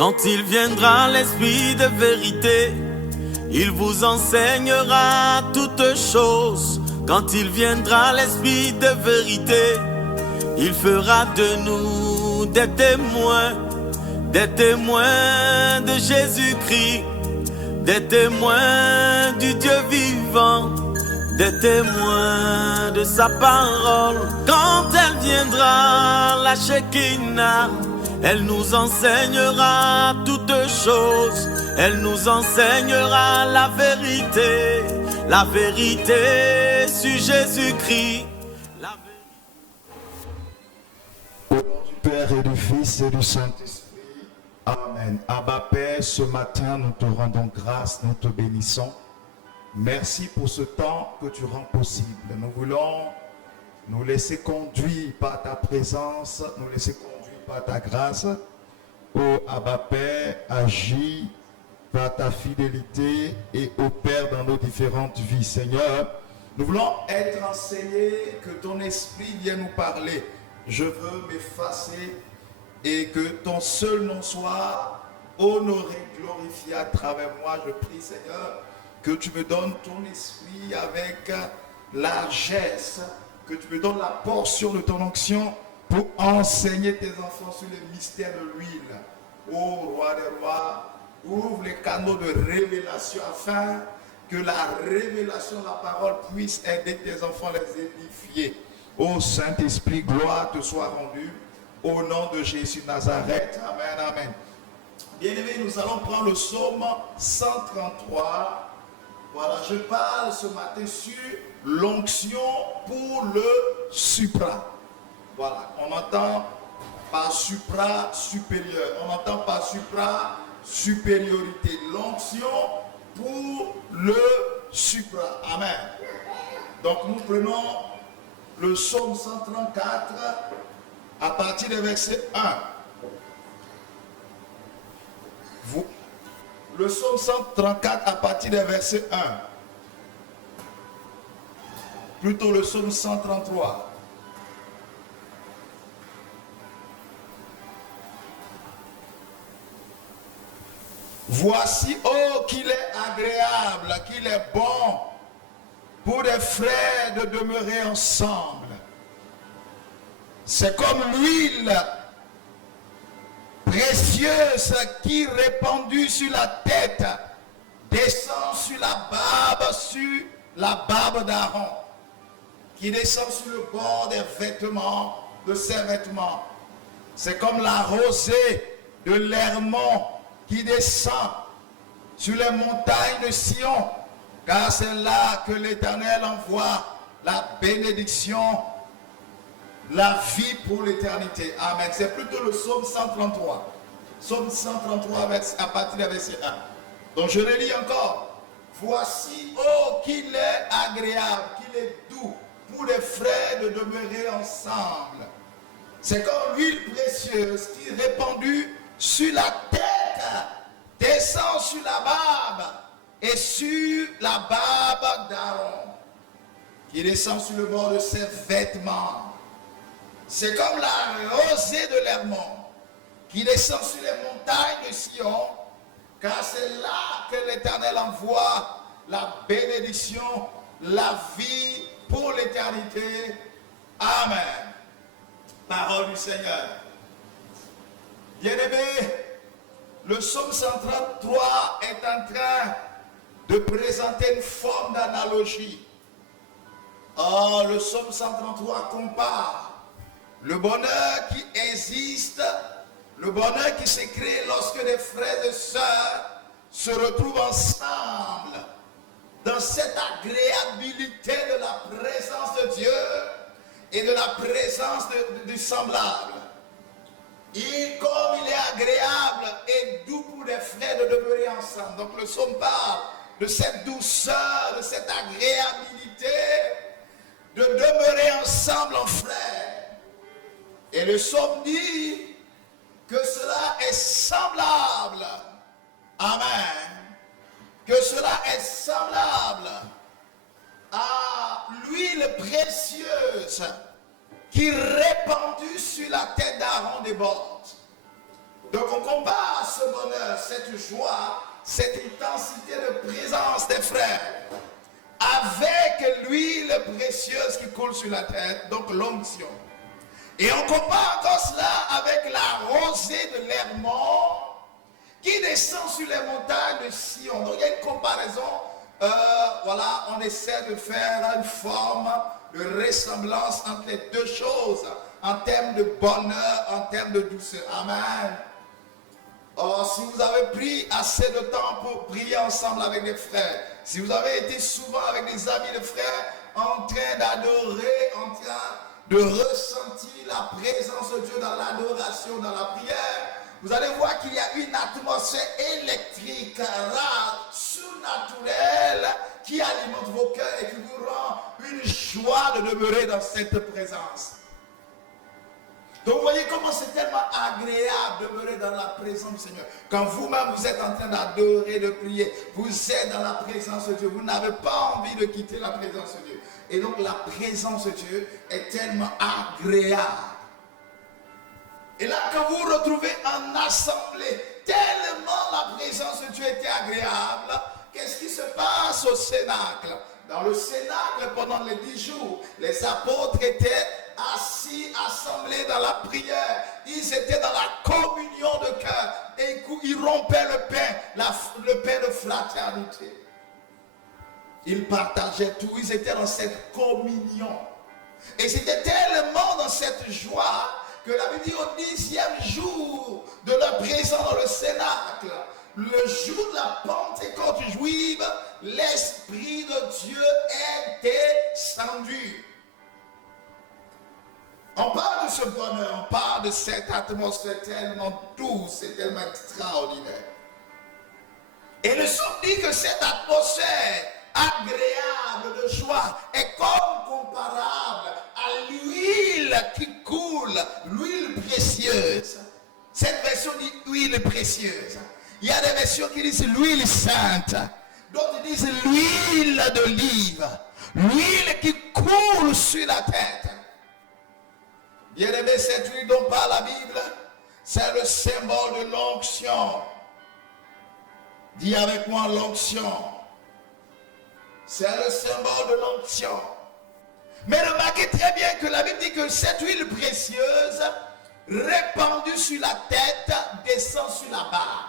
Quand il viendra l'Esprit de vérité, il vous enseignera toutes choses. Quand il viendra l'Esprit de vérité, il fera de nous des témoins de Jésus-Christ, des témoins du Dieu vivant, des témoins de sa parole. Quand elle viendra, la Shekinah, elle nous enseignera toutes choses. Elle nous enseignera la vérité sur Jésus-Christ. Au nom du Père et du Fils et du Saint-Esprit. Amen. Abba Père, ce matin, nous te rendons grâce, nous te bénissons. Merci pour ce temps que tu rends possible. Nous voulons nous laisser conduire par ta présence, nous laisser conduire par ta grâce. Ô Abba Père, agis par ta fidélité et opère dans nos différentes vies. Seigneur, nous voulons être enseignés, que ton esprit vienne nous parler. Je veux m'effacer et que ton seul nom soit honoré, glorifié à travers moi. Je prie, Seigneur, que tu me donnes ton esprit avec largesse, que tu me donnes la portion de ton onction pour enseigner tes enfants sur les mystères de l'huile. Ô roi des rois, ouvre les canaux de révélation afin que la révélation de la parole puisse aider tes enfants, les édifier. Ô Saint-Esprit, gloire te soit rendue au nom de Jésus de Nazareth. Amen, amen. Bien-aimés, nous allons prendre le psaume 133. Voilà, je parle ce matin sur l'onction pour le supra. Voilà, on entend par supra supérieur, on entend par supra supériorité. L'onction pour le supra. Amen. Donc nous prenons le psaume 134 à partir du verset 1. Le psaume 134 à partir du verset 1. Plutôt le psaume 133. Voici, oh, qu'il est agréable, qu'il est bon pour des frères de demeurer ensemble. C'est comme l'huile précieuse qui, répandue sur la tête, descend sur la barbe d'Aaron, qui descend sur le bord des vêtements, de ses vêtements. C'est comme la rosée de l'Hermon qui descend sur les montagnes de Sion, car c'est là que l'Éternel envoie la bénédiction, la vie pour l'éternité. Amen. C'est plutôt le psaume 133. Psaume 133 à partir du verset 1. Donc je le lis encore. Voici, oh, qu'il est agréable, qu'il est doux pour les frères de demeurer ensemble. C'est comme l'huile précieuse qui est répandue sur la tête, descend sur la barbe et sur la barbe d'Aaron, qui descend sur le bord de ses vêtements. C'est comme la rosée de l'Hermon qui descend sur les montagnes de Sion, car c'est là que l'Éternel envoie la bénédiction, la vie pour l'éternité. Amen. Parole du Seigneur. Bien-aimés, le psaume 133 est en train de présenter une forme d'analogie. Or, le psaume 133 compare le bonheur qui existe, le bonheur qui se crée lorsque les frères et sœurs se retrouvent ensemble dans cette agréabilité de la présence de Dieu et de la présence du semblable. Et comme il est agréable et doux pour les frères de demeurer ensemble. Donc le psaume parle de cette douceur, de cette agréabilité de demeurer ensemble en frères. Et le psaume dit que cela est semblable. Amen. Que cela est semblable à l'huile précieuse qui répandue sur la tête d'Aaron déborde. Donc on compare ce bonheur, cette joie, cette intensité de présence des frères avec l'huile précieuse qui coule sur la tête, donc l'onction. Et on compare encore cela avec la rosée de l'Hermon qui descend sur les montagnes de Sion. Donc il y a une comparaison, voilà, on essaie de faire une forme de ressemblance entre les deux choses, en termes de bonheur, en termes de douceur. Amen. Or, si vous avez pris assez de temps pour prier ensemble avec les frères, si vous avez été souvent avec des amis de frères, en train d'adorer, en train de ressentir la présence de Dieu dans l'adoration, dans la prière, vous allez voir qu'il y a une atmosphère électrique, rare, surnaturelle, qui alimente vos cœurs et qui vous rend une joie de demeurer dans cette présence. Donc vous voyez comment c'est tellement agréable de demeurer dans la présence du Seigneur. Quand vous-même vous êtes en train d'adorer, de prier, vous êtes dans la présence de Dieu. Vous n'avez pas envie de quitter la présence de Dieu. Et donc la présence de Dieu est tellement agréable. Et là, quand vous vous retrouvez en assemblée, tellement la présence de Dieu était agréable, qu'est-ce qui se passe au Cénacle? Dans le Cénacle, pendant les 10 jours, les apôtres étaient assis, assemblés dans la prière. Ils étaient dans la communion de cœur. Et ils rompaient le pain de fraternité. Ils partageaient tout. Ils étaient dans cette communion. Et c'était tellement dans cette joie que la Bible dit au 10e jour de leur présence dans le Cénacle, le jour de la Pentecôte juive, l'Esprit de Dieu est descendu. On parle de ce bonheur, on parle de cette atmosphère tellement douce et tellement extraordinaire. Et le psaume dit que cette atmosphère agréable de joie est comme comparable à l'huile qui coule, l'huile précieuse. Cette version dit huile précieuse. Il y a des versions qui disent l'huile sainte. D'autres disent l'huile d'olive. L'huile qui coule sur la tête. Bien aimé, cette huile dont parle la Bible, c'est le symbole de l'onction. Dis avec moi l'onction. C'est le symbole de l'onction. Mais remarquez très bien que la Bible dit que cette huile précieuse, répandue sur la tête, descend sur la barbe.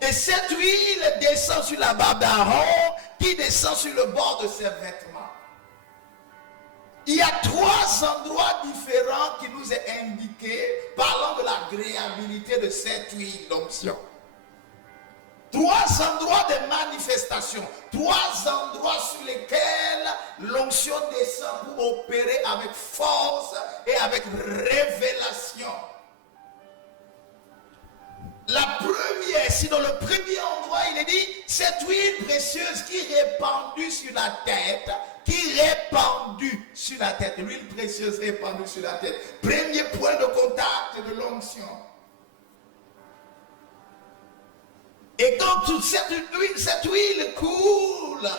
Et cette huile descend sur la barbe d'Aaron, qui descend sur le bord de ses vêtements. Il y a 3 endroits différents qui nous est indiqués parlant de l'agréabilité de cette huile d'onction. 3 endroits de manifestation, 3 endroits sur lesquels l'onction descend pour opérer avec force et avec révélation. La première, si dans le premier endroit il est dit, cette huile précieuse qui est répandue sur la tête, l'huile précieuse répandue sur la tête. Premier point de contact de l'onction. Et donc toute cette huile coule.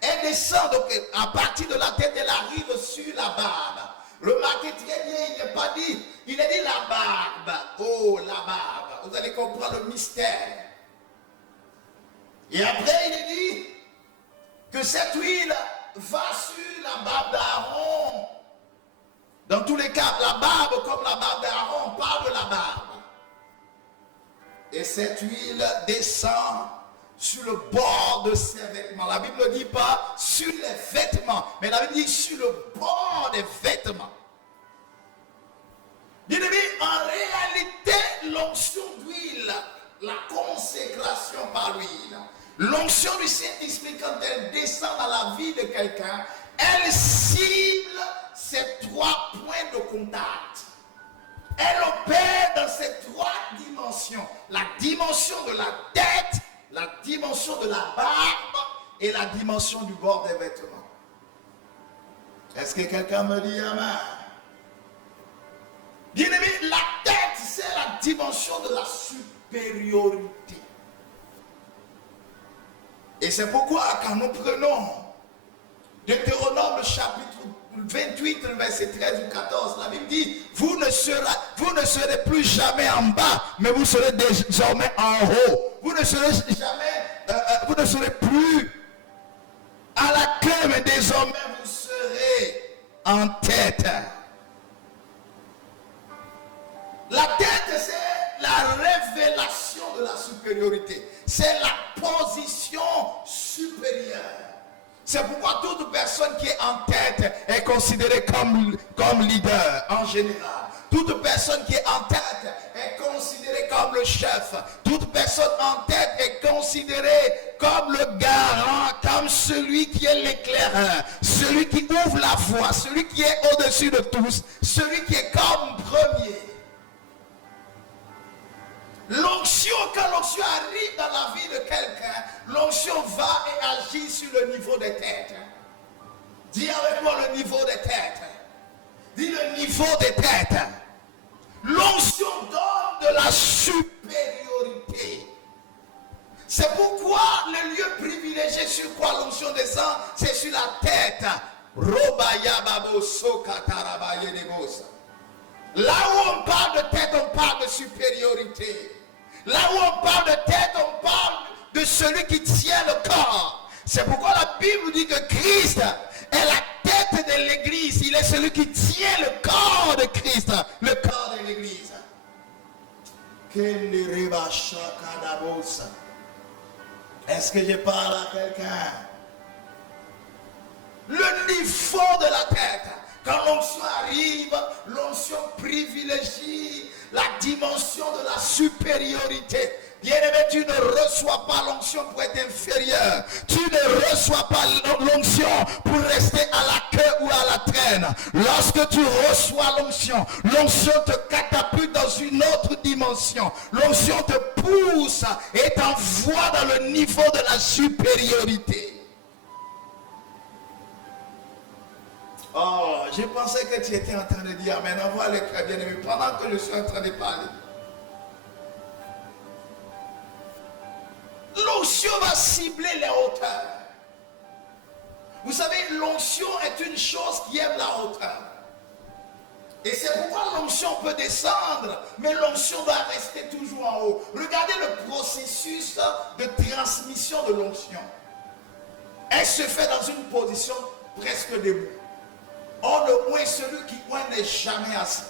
Elle descend, donc à partir de la tête, elle arrive sur la barbe. Remarquez très bien, il n'est pas dit, il a dit la barbe. Oh, la barbe. Vous allez comprendre le mystère. Et après, il est dit que cette huile va sur la barbe d'Aaron. Dans tous les cas, la barbe comme la barbe d'Aaron, on parle de la barbe. Et cette huile descend sur le bord de ses vêtements. La Bible ne dit pas sur les vêtements, mais la Bible dit sur le bord des vêtements. Bien-aimé, en réalité, l'onction d'huile, la consécration par l'huile, l'onction du Saint-Esprit, quand elle descend dans la vie de quelqu'un, elle cible ces 3 points de contact. Elle opère dans ces 3 dimensions. La dimension de la tête, la dimension de la barbe et la dimension du bord des vêtements. Est-ce que quelqu'un me dit amen? Bien-aimé, la tête, c'est la dimension de la supériorité. Et c'est pourquoi quand nous prenons Deutéronome chapitre 28, le verset 13 ou 14, la Bible dit, vous ne serez plus jamais en bas, mais vous serez désormais en haut. Vous ne serez plus à la queue, mais désormais vous serez en tête. La tête, c'est la révélation de la supériorité. C'est la position supérieure. C'est pourquoi toute personne qui est en tête est considérée comme leader en général. Toute personne qui est en tête est considérée comme le chef. Toute personne en tête est considérée comme le garant, comme celui qui est l'éclaireur, celui qui ouvre la voie, celui qui est au-dessus de tous, celui qui est comme premier. L'onction, quand l'onction arrive dans la vie de quelqu'un, l'onction va et agit sur le niveau des têtes. Dis avec moi le niveau des têtes. Dis le niveau des têtes. L'onction donne de la supériorité. C'est pourquoi le lieu privilégié sur quoi l'onction descend, c'est sur la tête. Là où on parle de tête, on parle de supériorité. Là où on parle de tête, on parle de celui qui tient le corps. C'est pourquoi la Bible dit que Christ est la tête de l'église. Il est celui qui tient le corps de Christ, le corps de l'église. Est-ce que je parle à quelqu'un? Le niveau de la tête. Quand l'onction arrive, l'onction privilégie la dimension de la supériorité. Bien-aimé, tu ne reçois pas l'onction pour être inférieur. Tu ne reçois pas l'onction pour rester à la queue ou à la traîne. Lorsque tu reçois l'onction, l'onction te catapulte dans une autre dimension. L'onction te pousse et t'envoie dans le niveau de la supériorité. Oh, je pensais que tu étais en train de dire amen. Envoie le cœur, bien-aimé, pendant que je suis en train de parler. L'onction va cibler les hauteurs. Vous savez, l'onction est une chose qui aime la hauteur. Et c'est pourquoi l'onction peut descendre, mais l'onction va rester toujours en haut. Regardez le processus de transmission de l'onction. Elle se fait dans une position presque debout. Or, le oint, celui qui oint n'est jamais assis.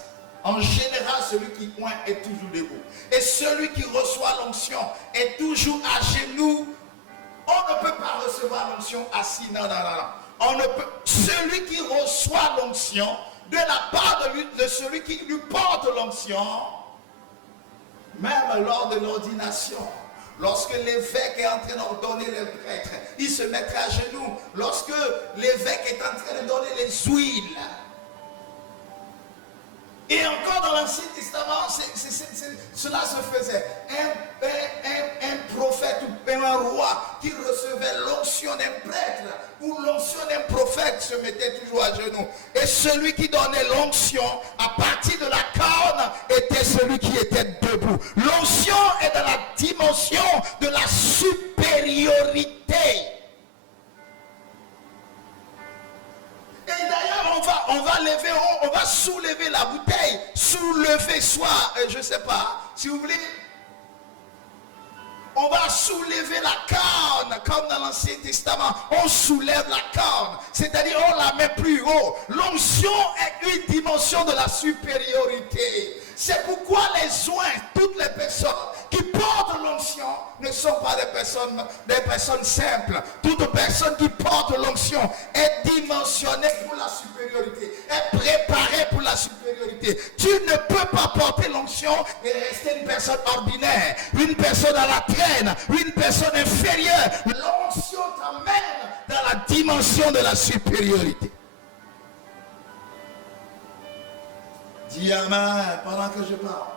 En général, celui qui oint est toujours debout. Et celui qui reçoit l'onction est toujours à genoux. On ne peut pas recevoir l'onction assis. Non. On ne peut. Celui qui reçoit l'onction de la part de celui qui lui porte l'onction, même lors de l'ordination, lorsque l'évêque est en train d'ordonner les prêtres, il se mettra à genoux. Lorsque l'évêque est en train de donner les huiles. Et encore dans l'Ancien Testament, cela se faisait. Un prophète ou un roi qui recevait l'onction d'un prêtre ou l'onction d'un prophète se mettait toujours à genoux. Et celui qui donnait l'onction à partir de la corne était celui qui était debout. L'onction est dans la dimension de la supériorité. Et d'ailleurs, on va soulever la bouteille. Soulever soit, je ne sais pas, si vous voulez. On va soulever la corne, comme dans l'Ancien Testament. On soulève la corne, c'est-à-dire on la met plus haut. L'onction est une dimension de la supériorité. C'est pourquoi les joints, toutes les personnes qui portent l'onction ne sont pas des personnes simples. Toute personne qui porte l'onction est dimensionnée pour la supériorité, est préparée pour la supériorité. Tu ne peux pas porter l'onction et rester une personne ordinaire, une personne à la traîne, une personne inférieure. L'onction t'amène dans la dimension de la supériorité. Dis amen pendant que je parle.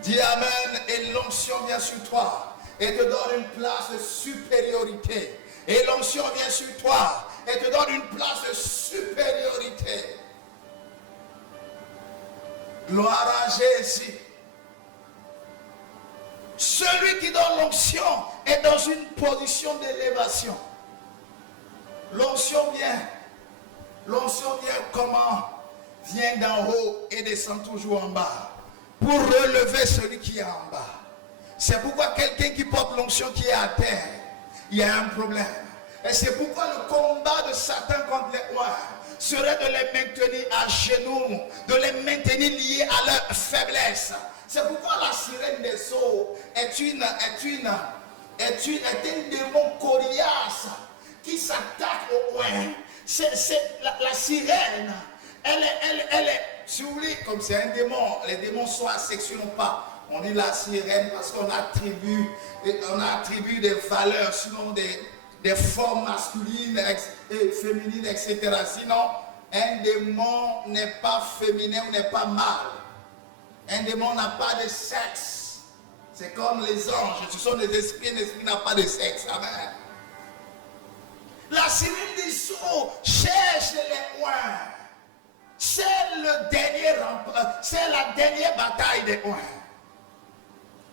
Dis amen et l'onction vient sur toi et te donne une place de supériorité. Et l'onction vient sur toi et te donne une place de supériorité. Gloire à Jésus. Celui qui donne l'onction est dans une position d'élévation. L'onction vient L'onction vient comment? Vient d'en haut et descend toujours en bas pour relever celui qui est en bas. C'est pourquoi quelqu'un qui porte l'onction qui est à terre, il y a un problème. Et c'est pourquoi le combat de Satan contre les rois serait de les maintenir à genoux, de les maintenir liés à leur faiblesse. C'est pourquoi la sirène des eaux est un démon coriace qui s'attaque au oin. La sirène, elle est, si vous voulez, comme c'est un démon, les démons sont asexués ou pas. On dit la sirène parce qu'on attribue des valeurs, sinon des formes masculines et féminines, etc. Sinon, un démon n'est pas féminin ou n'est pas mâle. Un démon n'a pas de sexe. C'est comme les anges, ce sont des esprits, un esprit n'a pas de sexe. Amen. La sirène des eaux cherche les oins. C'est la dernière bataille des oins.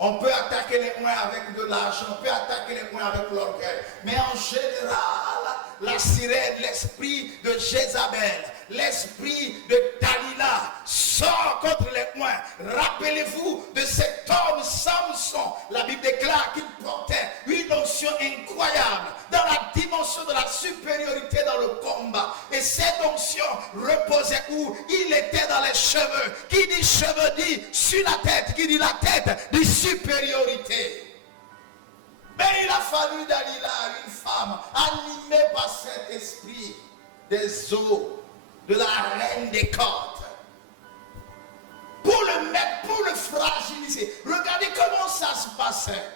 On peut attaquer les oins avec de l'argent, on peut attaquer les oins avec l'orgueil. Mais en général, la sirène, l'esprit de Jézabel, l'esprit de Dalila sort contre les oins. Rappelez-vous de cet homme Samson. La Bible déclare qu'il portait une onction incroyable dans la dimension de la supériorité dans le combat. Et cette onction reposait où? Il était dans les cheveux. Qui dit cheveux dit sur la tête. Qui dit la tête dit supériorité. Mais il a fallu Dalila, une femme animée par cet esprit des eaux, de la reine des cordes, pour le mettre, pour le fragiliser. Regardez comment ça se passait.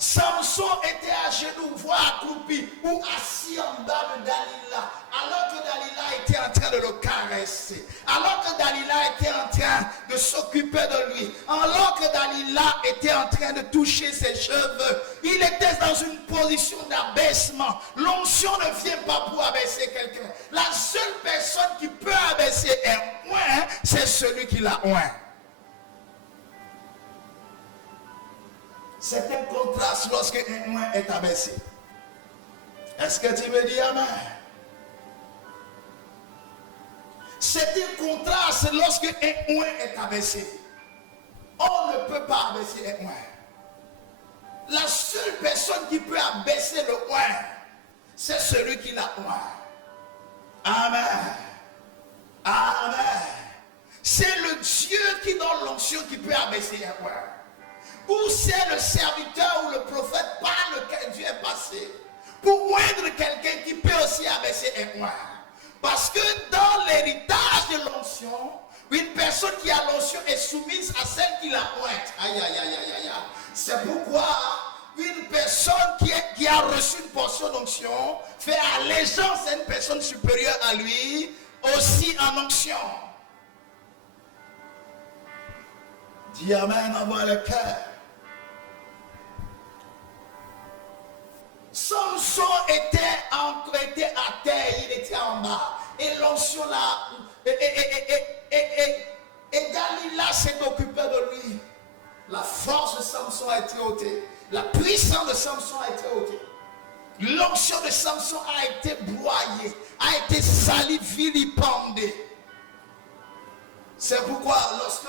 Samson était à genoux, voire accroupi, ou assis en bas de Dalila, alors que Dalila était en train de le caresser, alors que Dalila était en train de s'occuper de lui, alors que Dalila était en train de toucher ses cheveux. Il était dans une position d'abaissement. L'onction ne vient pas pour abaisser quelqu'un. La seule personne qui peut abaisser un oint, c'est celui qui l'a oint. C'est un contraste lorsque un oint est abaissé. Est-ce que tu me dis amen? C'est un contraste lorsque un oint est abaissé. On ne peut pas abaisser un oint. La seule personne qui peut abaisser le oint, c'est celui qui l'a oint. Amen. Amen. C'est le Dieu qui donne l'onction qui peut abaisser un oint. Ou c'est le serviteur ou le prophète par lequel Dieu est passé pour oindre quelqu'un qui peut aussi abaisser un oint. Parce que dans l'héritage de l'onction, une personne qui a l'onction est soumise à celle qui la ointe. Aïe, aïe, aïe, aïe, aïe. C'est pourquoi une personne qui a reçu une portion d'onction fait allégeance à une personne supérieure à lui, aussi en onction. Dis amen, envoie le cœur. Samson était à terre, il était en bas. Et l'onction là, et Dalila s'est occupée de lui. La force de Samson a été ôtée. La puissance de Samson a été ôtée. L'onction de Samson a été broyée, a été salie, vilipendée. C'est pourquoi lorsque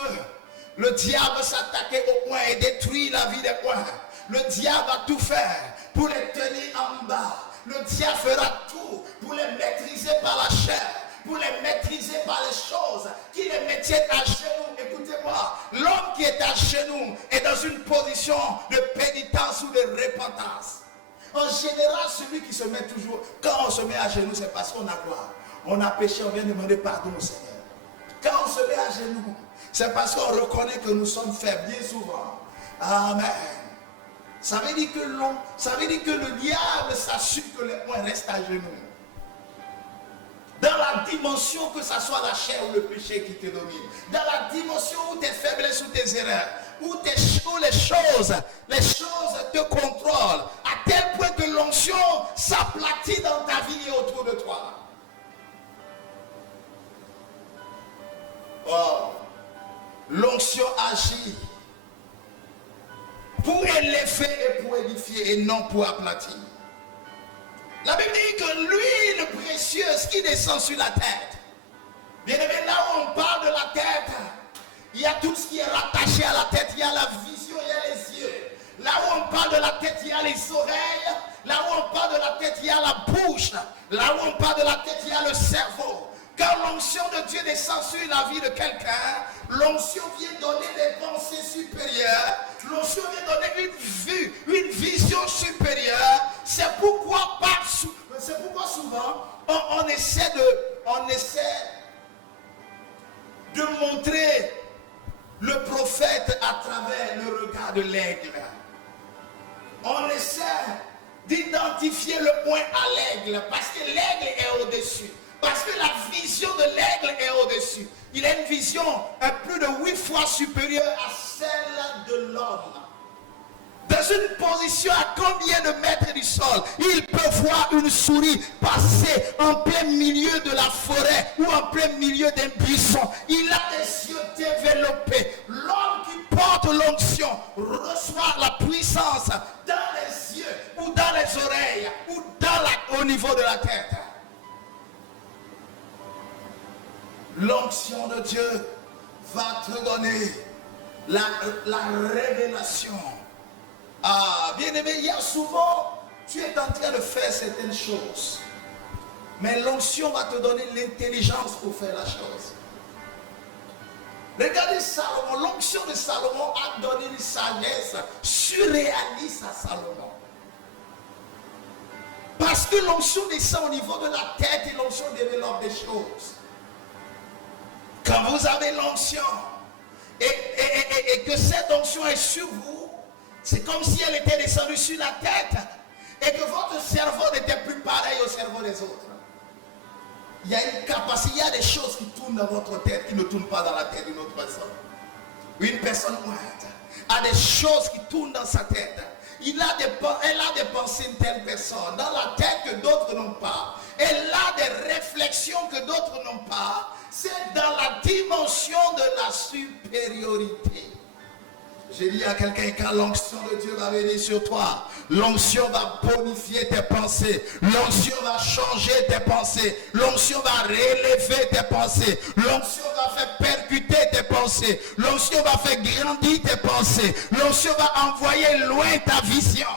le diable s'attaquait au oint et détruit la vie des oints, le diable va tout faire pour les tenir en bas. Le diable fera tout pour les maîtriser par la chair, pour les maîtriser par les choses qui les maintiennent à genoux. Écoutez-moi, l'homme qui est à genoux est dans une position de pénitence ou de repentance. En général, celui qui se met toujours, quand on se met à genoux, c'est parce qu'on a quoi? On a péché, on vient demander pardon au Seigneur. Quand on se met à genoux, c'est parce qu'on reconnaît que nous sommes faibles bien souvent. Amen. Ça veut dire que le diable s'assure que les oints restent à genoux. Dans la dimension que ce soit la chair ou le péché qui te domine. Dans la dimension où tes faiblesses ou tes erreurs, où les choses te contrôlent. À tel point que l'onction s'aplatit dans ta vie et autour de toi. Oh, l'onction agit pour élever et pour édifier et non pour aplatir. La Bible dit que l'huile précieuse qui descend sur la tête. Bien aimé, là où on parle de la tête, il y a tout ce qui est rattaché à la tête. Il y a la vision, il y a les yeux. Là où on parle de la tête, il y a les oreilles. Là où on parle de la tête, il y a la bouche. Là où on parle de la tête, il y a le cerveau. Quand l'onction de Dieu descend sur la vie de quelqu'un, l'onction vient donner des pensées supérieures. L'onction vient donner une vue, une vision supérieure. C'est pourquoi souvent on essaie de montrer le prophète à travers le regard de l'aigle. On essaie d'identifier le point à l'aigle parce que l'aigle est au-dessus. Parce que la vision de l'aigle est au-dessus. Il a une vision plus de 8 fois supérieure à celle de l'homme. Dans une position à combien de mètres du sol, il peut voir une souris passer en plein milieu de la forêt ou en plein milieu d'un buisson. Il a des yeux développés. L'homme qui porte l'onction reçoit la puissance dans les yeux ou dans les oreilles ou au niveau de la tête. L'onction de Dieu va te donner la révélation. Ah, bien aimé, il y a souvent, tu es en train de faire certaines choses. Mais l'onction va te donner l'intelligence pour faire la chose. Regardez Salomon, l'onction de Salomon a donné une sagesse surréaliste à Salomon. Parce que l'onction descend au niveau de la tête et l'onction développe des choses. Quand vous avez l'onction et que cette onction est sur vous, c'est comme si elle était descendue sur la tête et que votre cerveau n'était plus pareil au cerveau des autres. Il y a une capacité, il y a des choses qui tournent dans votre tête qui ne tournent pas dans la tête d'une autre personne. Une personne moite a des choses qui tournent dans sa tête. Elle a des pensées d'une telle personne dans la tête que d'autres n'ont pas. Elle a des réflexions que d'autres n'ont pas. C'est dans la dimension de la supériorité. J'ai dit à quelqu'un, quand l'onction de Dieu va venir sur toi, l'onction va bonifier tes pensées, l'onction va changer tes pensées, l'onction va relever tes pensées, l'onction va faire percuter tes pensées, l'onction va faire grandir tes pensées, l'onction va envoyer loin ta vision.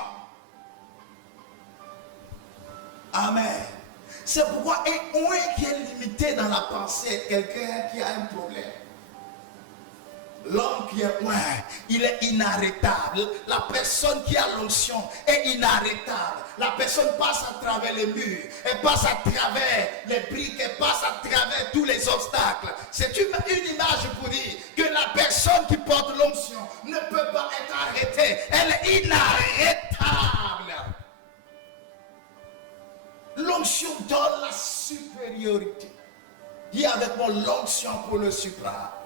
Amen. C'est pourquoi un qui est limité dans la pensée est quelqu'un qui a un problème. L'homme qui est loin, il est inarrêtable. La personne qui a l'onction est inarrêtable. La personne passe à travers les murs, elle passe à travers les briques, elle passe à travers tous les obstacles. C'est une image pour dire que la personne qui porte l'onction ne peut pas être arrêtée. Elle est inarrêtable. L'onction donne la supériorité. Dis avec moi l'onction pour le supra.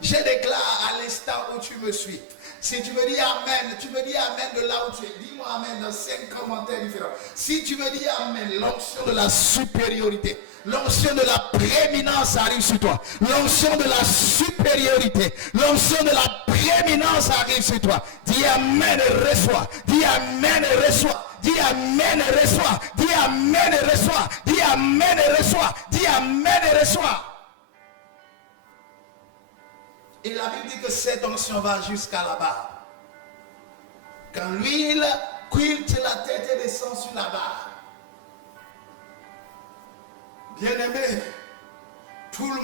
Je déclare à l'instant où tu me suis. Si tu me dis Amen, tu me dis Amen de là où tu es. Dis-moi Amen dans 5 commentaires différents. Si tu me dis Amen, l'onction de la supériorité, l'onction de la prééminence arrive sur toi. L'onction de la supériorité, l'onction de la prééminence arrive sur toi. Dis Amen et reçois. Dis Amen et reçois. Dis Amen et reçois. Dis Amen et reçois. Dis Amen et reçois. Dis Amen et reçois. Et la Bible dit que cette onction va jusqu'à là-bas. Quand l'huile quitte la tête et descend sur la barbe. Bien-aimé, tout le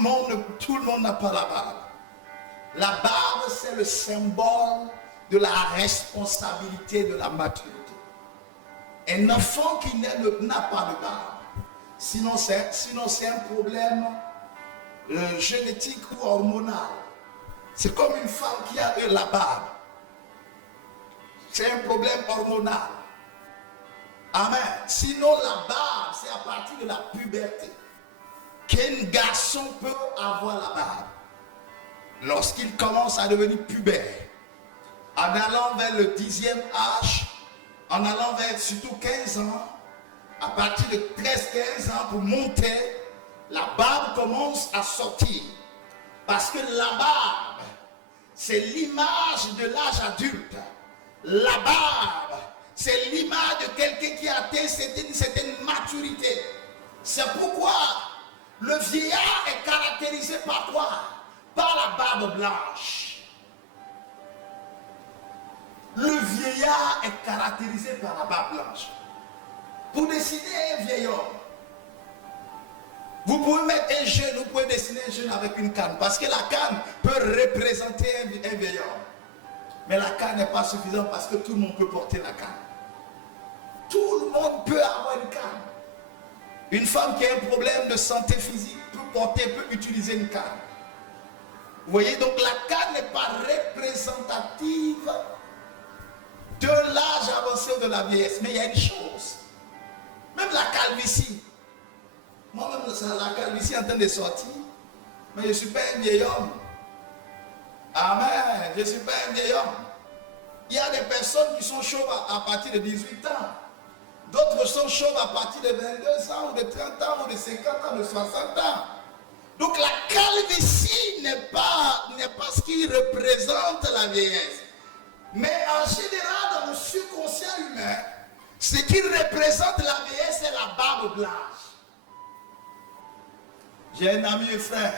monde n'a pas la barbe. La barbe, c'est le symbole de la responsabilité de la maturité. Un enfant qui naît n'a pas de barbe. Sinon c'est un problème génétique ou hormonal. C'est comme une femme qui a la barbe. C'est un problème hormonal. Amen. Sinon, la barbe, c'est à partir de la puberté qu'un garçon peut avoir la barbe. Lorsqu'il commence à devenir pubère, en allant vers le 10e âge, en allant vers surtout 15 ans, à partir de 13-15 ans pour monter, la barbe commence à sortir. Parce que la barbe, c'est l'image de l'âge adulte. La barbe, C'est l'image de quelqu'un qui a atteint une certaine maturité. C'est pourquoi le vieillard est caractérisé par quoi? Par la barbe blanche. Le vieillard est caractérisé par la barbe blanche. Pour dessiner un vieil homme, vous pouvez mettre un jeune, vous pouvez dessiner un jeune avec une canne. Parce que la canne peut représenter un vieil homme. Mais la canne n'est pas suffisante parce que tout le monde peut porter la canne. Tout le monde peut avoir une canne. Une femme qui a un problème de santé physique peut utiliser une canne. Vous voyez, donc la canne n'est pas représentative de l'âge avancé ou de la vieillesse. Mais il y a une chose. Même la calvitie. Moi-même, la calvitie est en train de sortir. Mais je ne suis pas un vieil homme. Amen. Je ne suis pas un vieil homme. Il y a des personnes qui sont chauves à partir de 18 ans. D'autres sont chauves à partir de 22 ans, ou de 30 ans, ou de 50 ans, de 60 ans. Donc la calvitie n'est pas ce qui représente la vieillesse. Mais en général, dans le subconscient humain, ce qui représente la vieillesse, c'est la barbe blanche. J'ai un ami et frère,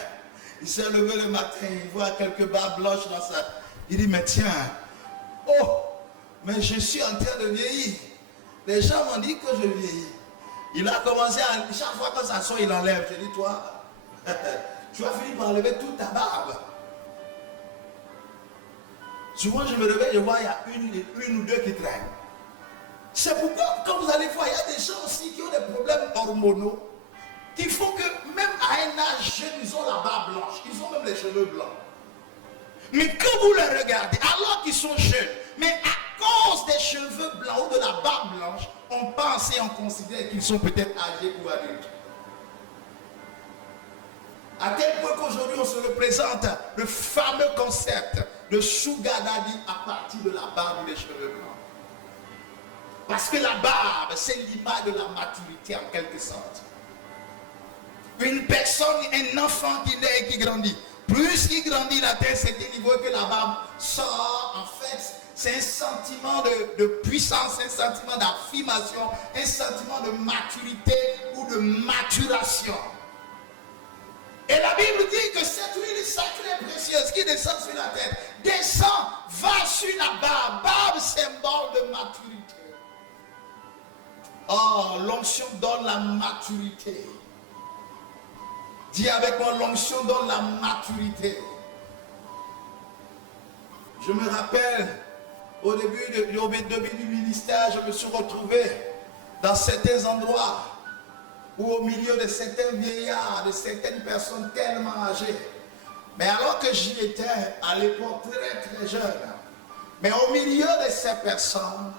il s'est levé le matin, il voit quelques barbes blanches dans sa... Il dit, mais tiens, oh, mais je suis en train de vieillir. Les gens m'ont dit que je vieillis. Il a commencé à... Chaque fois que ça sort, il enlève. Je dis, toi, tu vas finir par enlever toute ta barbe. Souvent, je me réveille, je vois, il y a une ou deux qui traînent. C'est pourquoi, quand vous allez voir, il y a des gens aussi qui ont des problèmes hormonaux, qui font que même à un âge jeune, ils ont la barbe blanche. Ils ont même les cheveux blancs. Mais quand vous les regardez, alors qu'ils sont jeunes, mais à cause des cheveux blancs ou de la barbe blanche, on pense et on considère qu'ils sont peut-être âgés ou adultes. À tel point qu'aujourd'hui, on se représente le fameux concept de Sugar Daddy à partir de la barbe et des cheveux blancs. Parce que la barbe, c'est l'image de la maturité en quelque sorte. Une personne, un enfant qui naît et qui grandit, plus il grandit, il atteint un certain niveau que la barbe sort, en fait, c'est un sentiment de puissance, un sentiment d'affirmation, un sentiment de maturité ou de maturation. Et la Bible dit que cette huile sacrée et précieuse qui descend sur la tête, descend, va sur la barbe. Barbe, symbole de maturité. Oh, l'onction donne la maturité. Dis avec moi, l'onction donne la maturité. Je me rappelle, au début du ministère, je me suis retrouvé dans certains endroits ou au milieu de certains vieillards, de certaines personnes tellement âgées. Mais alors que j'y étais, à l'époque très très jeune, mais au milieu de ces personnes,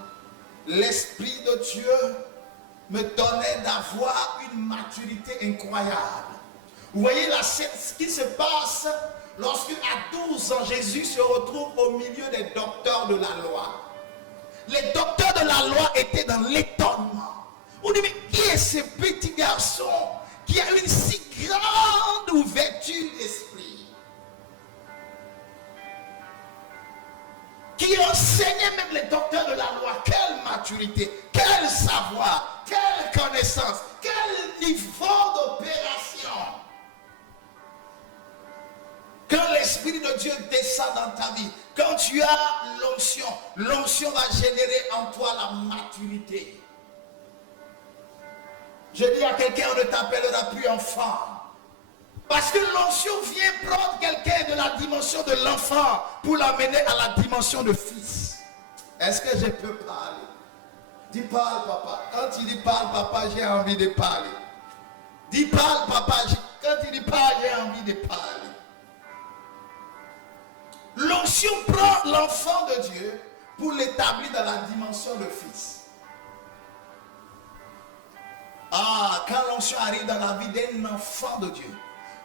l'Esprit de Dieu me donnait d'avoir une maturité incroyable. Vous voyez là, ce qui se passe lorsque à 12 ans, Jésus se retrouve au milieu des docteurs de la loi. Les docteurs de la loi étaient dans l'étonnement. On dit, mais qui est ce petit garçon qui a une si grande ouverture d'esprit, qui enseignait même les docteurs de la loi? Quelle maturité, quel savoir, quelle connaissance, quel niveau d'opération. Quand l'Esprit de Dieu descend dans ta vie, quand tu as l'onction, l'onction va générer en toi la maturité. Je dis à quelqu'un, on ne t'appellera plus enfant. Parce que l'onction vient prendre quelqu'un de la dimension de l'enfant pour l'amener à la dimension de fils. Est-ce que je peux parler? Dis parle papa. Quand tu dis parle papa, j'ai envie de parler. Dis parle papa. Quand tu dis parle, j'ai envie de parler. L'onction prend l'enfant de Dieu pour l'établir dans la dimension de fils. Ah, quand l'onction arrive dans la vie d'un enfant de Dieu,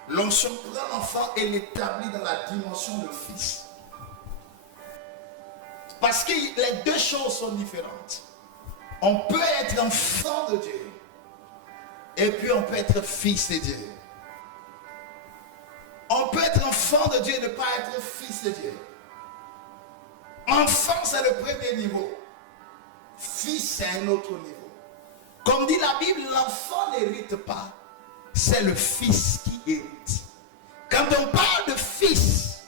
l'onction prend l'enfant et l'établit dans la dimension de fils. Parce que les deux choses sont différentes. On peut être enfant de Dieu et puis on peut être fils de Dieu. On peut être enfant de Dieu et ne pas être fils de Dieu. Enfant, c'est le premier niveau. fils, c'est un autre niveau. Comme dit la Bible, l'enfant n'hérite pas, c'est le fils qui hérite. Quand on parle de fils,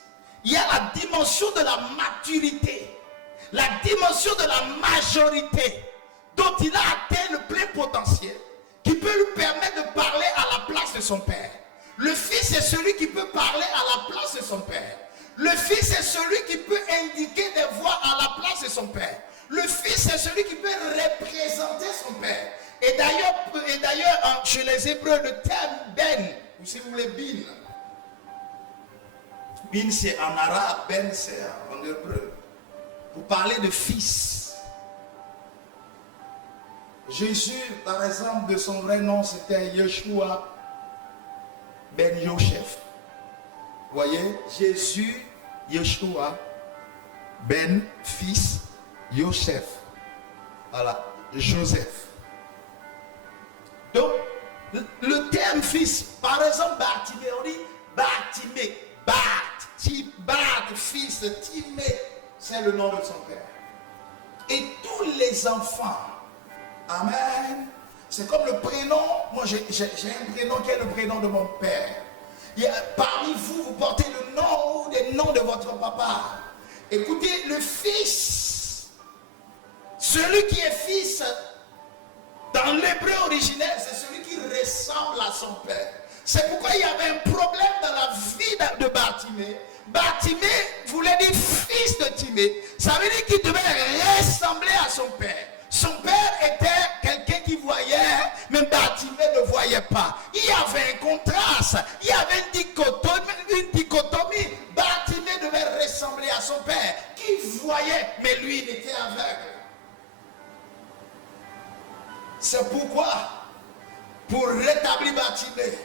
il y a la dimension de la maturité, la dimension de la majorité, dont il a atteint le plein potentiel, qui peut lui permettre de parler à la place de son père. Le fils est celui qui peut parler à la place de son père. Le fils est celui qui peut indiquer des voies à la place de son père. Le fils est celui qui peut représenter son père. Et d'ailleurs, chez les Hébreux, le terme ben, ou si vous voulez bin. Bin c'est en arabe, ben c'est en hébreu. Vous parlez de fils. Jésus, par exemple, de son vrai nom, c'était Yeshua ben Yosef. Vous voyez, Jésus, Yeshua, ben, fils, Yosef. Voilà, Joseph. Donc, le terme fils, par exemple, Bartimée, on dit Bartimée, fils, Timée, c'est le nom de son père. Et tous les enfants, amen, c'est comme le prénom, moi j'ai un prénom qui est le prénom de mon père. Parmi vous, vous portez le nom ou des noms de votre papa. Écoutez, le fils, celui qui est fils, dans l'hébreu originel, c'est celui qui ressemble à son père. C'est pourquoi il y avait un problème dans la vie de Bartimée. Bartimée voulait dire fils de Timée. Ça veut dire qu'il devait ressembler à son père. Son père était quelqu'un qui voyait, mais Bartimée ne voyait pas. Il y avait un contraste, il y avait une dichotomie. Bartimée devait ressembler à son père, qui voyait, mais lui il était aveugle. C'est pourquoi, pour rétablir Bartimée,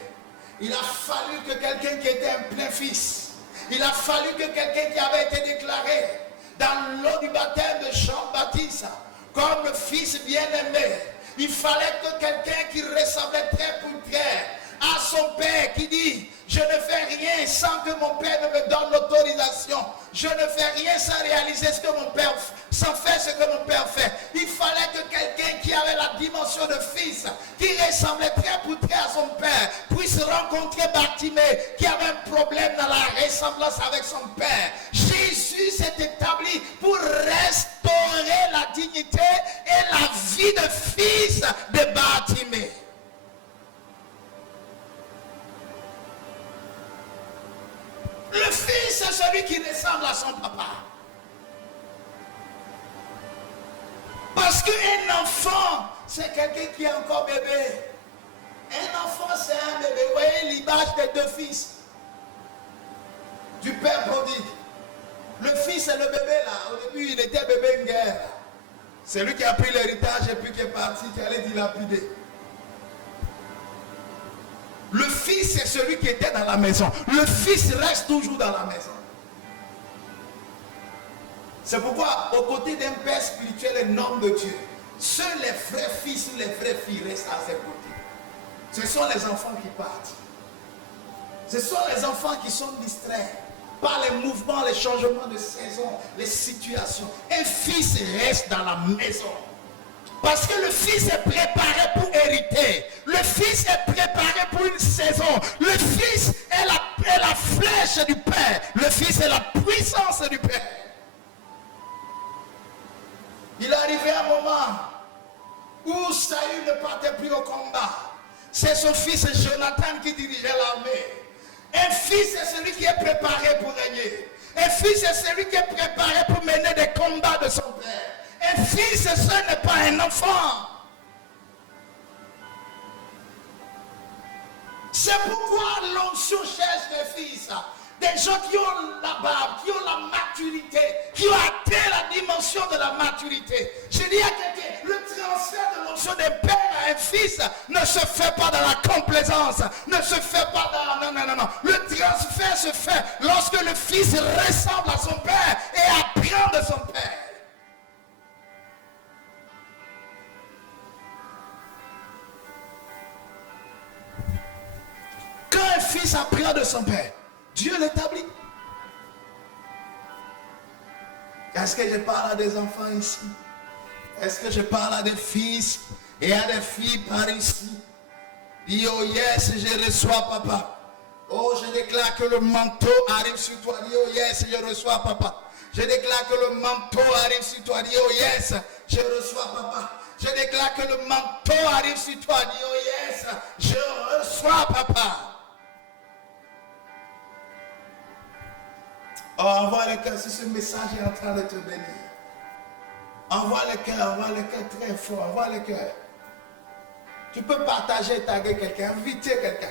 il a fallu que quelqu'un qui était un plein fils, il a fallu que quelqu'un qui avait été déclaré dans l'eau du baptême de Jean-Baptiste comme le fils bien-aimé, il fallait que quelqu'un qui ressemblait trait pour trait à son père, qui dit: je ne fais rien sans que mon père ne me donne l'autorisation, je ne fais rien sans réaliser ce que mon père, sans faire ce que mon père fait. Il fallait que quelqu'un qui avait la dimension de fils, qui ressemblait trait pour trait à son père, puisse rencontrer Bartimée, qui avait un problème dans la ressemblance avec son père. Jésus s'est établi pour restaurer la dignité et la vie de fils de Bartimée. Le fils, c'est celui qui ressemble à son papa. Parce qu'un enfant, c'est quelqu'un qui est encore bébé. Un enfant, c'est un bébé. Vous voyez l'image des deux fils du père prodigue. Le fils, c'est le bébé là. Au début, il était bébé une guerre. C'est lui qui a pris l'héritage et puis qui est parti, qui allait dilapider. Le fils, c'est celui qui était dans la maison. Le fils reste toujours dans la maison. C'est pourquoi, aux côtés d'un père spirituel et homme de Dieu, seuls les vrais fils ou les vraies filles restent à ses côtés. Ce sont les enfants qui partent. Ce sont les enfants qui sont distraits par les mouvements, les changements de saison, les situations. Un fils reste dans la maison. Parce que le fils est préparé pour hériter. Le fils est préparé pour une saison. Le fils est la flèche du Père. Le fils est la puissance du Père. Il est arrivé un moment où Saül ne partait plus au combat. C'est son fils Jonathan qui dirigeait l'armée. Un fils est celui qui est préparé pour régner. Un fils est celui qui est préparé pour mener des combats de son père. Un fils, ce n'est pas un enfant. C'est pourquoi l'onction cherche des fils. Des gens qui ont la barbe, qui ont la maturité, qui ont atteint la dimension de la maturité. Je dis à quelqu'un, le transfert de l'onction d'un père à un fils ne se fait pas dans la complaisance, ne se fait pas dans... Non. Le transfert se fait lorsque le fils ressemble à son père et apprend de son père. Quand un fils apprend de son père, Dieu l'établit. Est-ce que je parle à des enfants ici? Est-ce que je parle à des fils et à des filles par ici? Dis, oh yes, je reçois papa. Oh, je déclare que le manteau arrive sur toi. Dis, oh yes, je reçois papa. Je déclare que le manteau arrive sur toi. Dis, oh yes, je reçois papa. Je déclare que le manteau arrive sur toi. Dis, oh yes, je reçois papa. Oh, envoie le cœur, si ce message est en train de te bénir. Envoie le cœur très fort, envoie le cœur. Tu peux partager, taguer quelqu'un, inviter quelqu'un.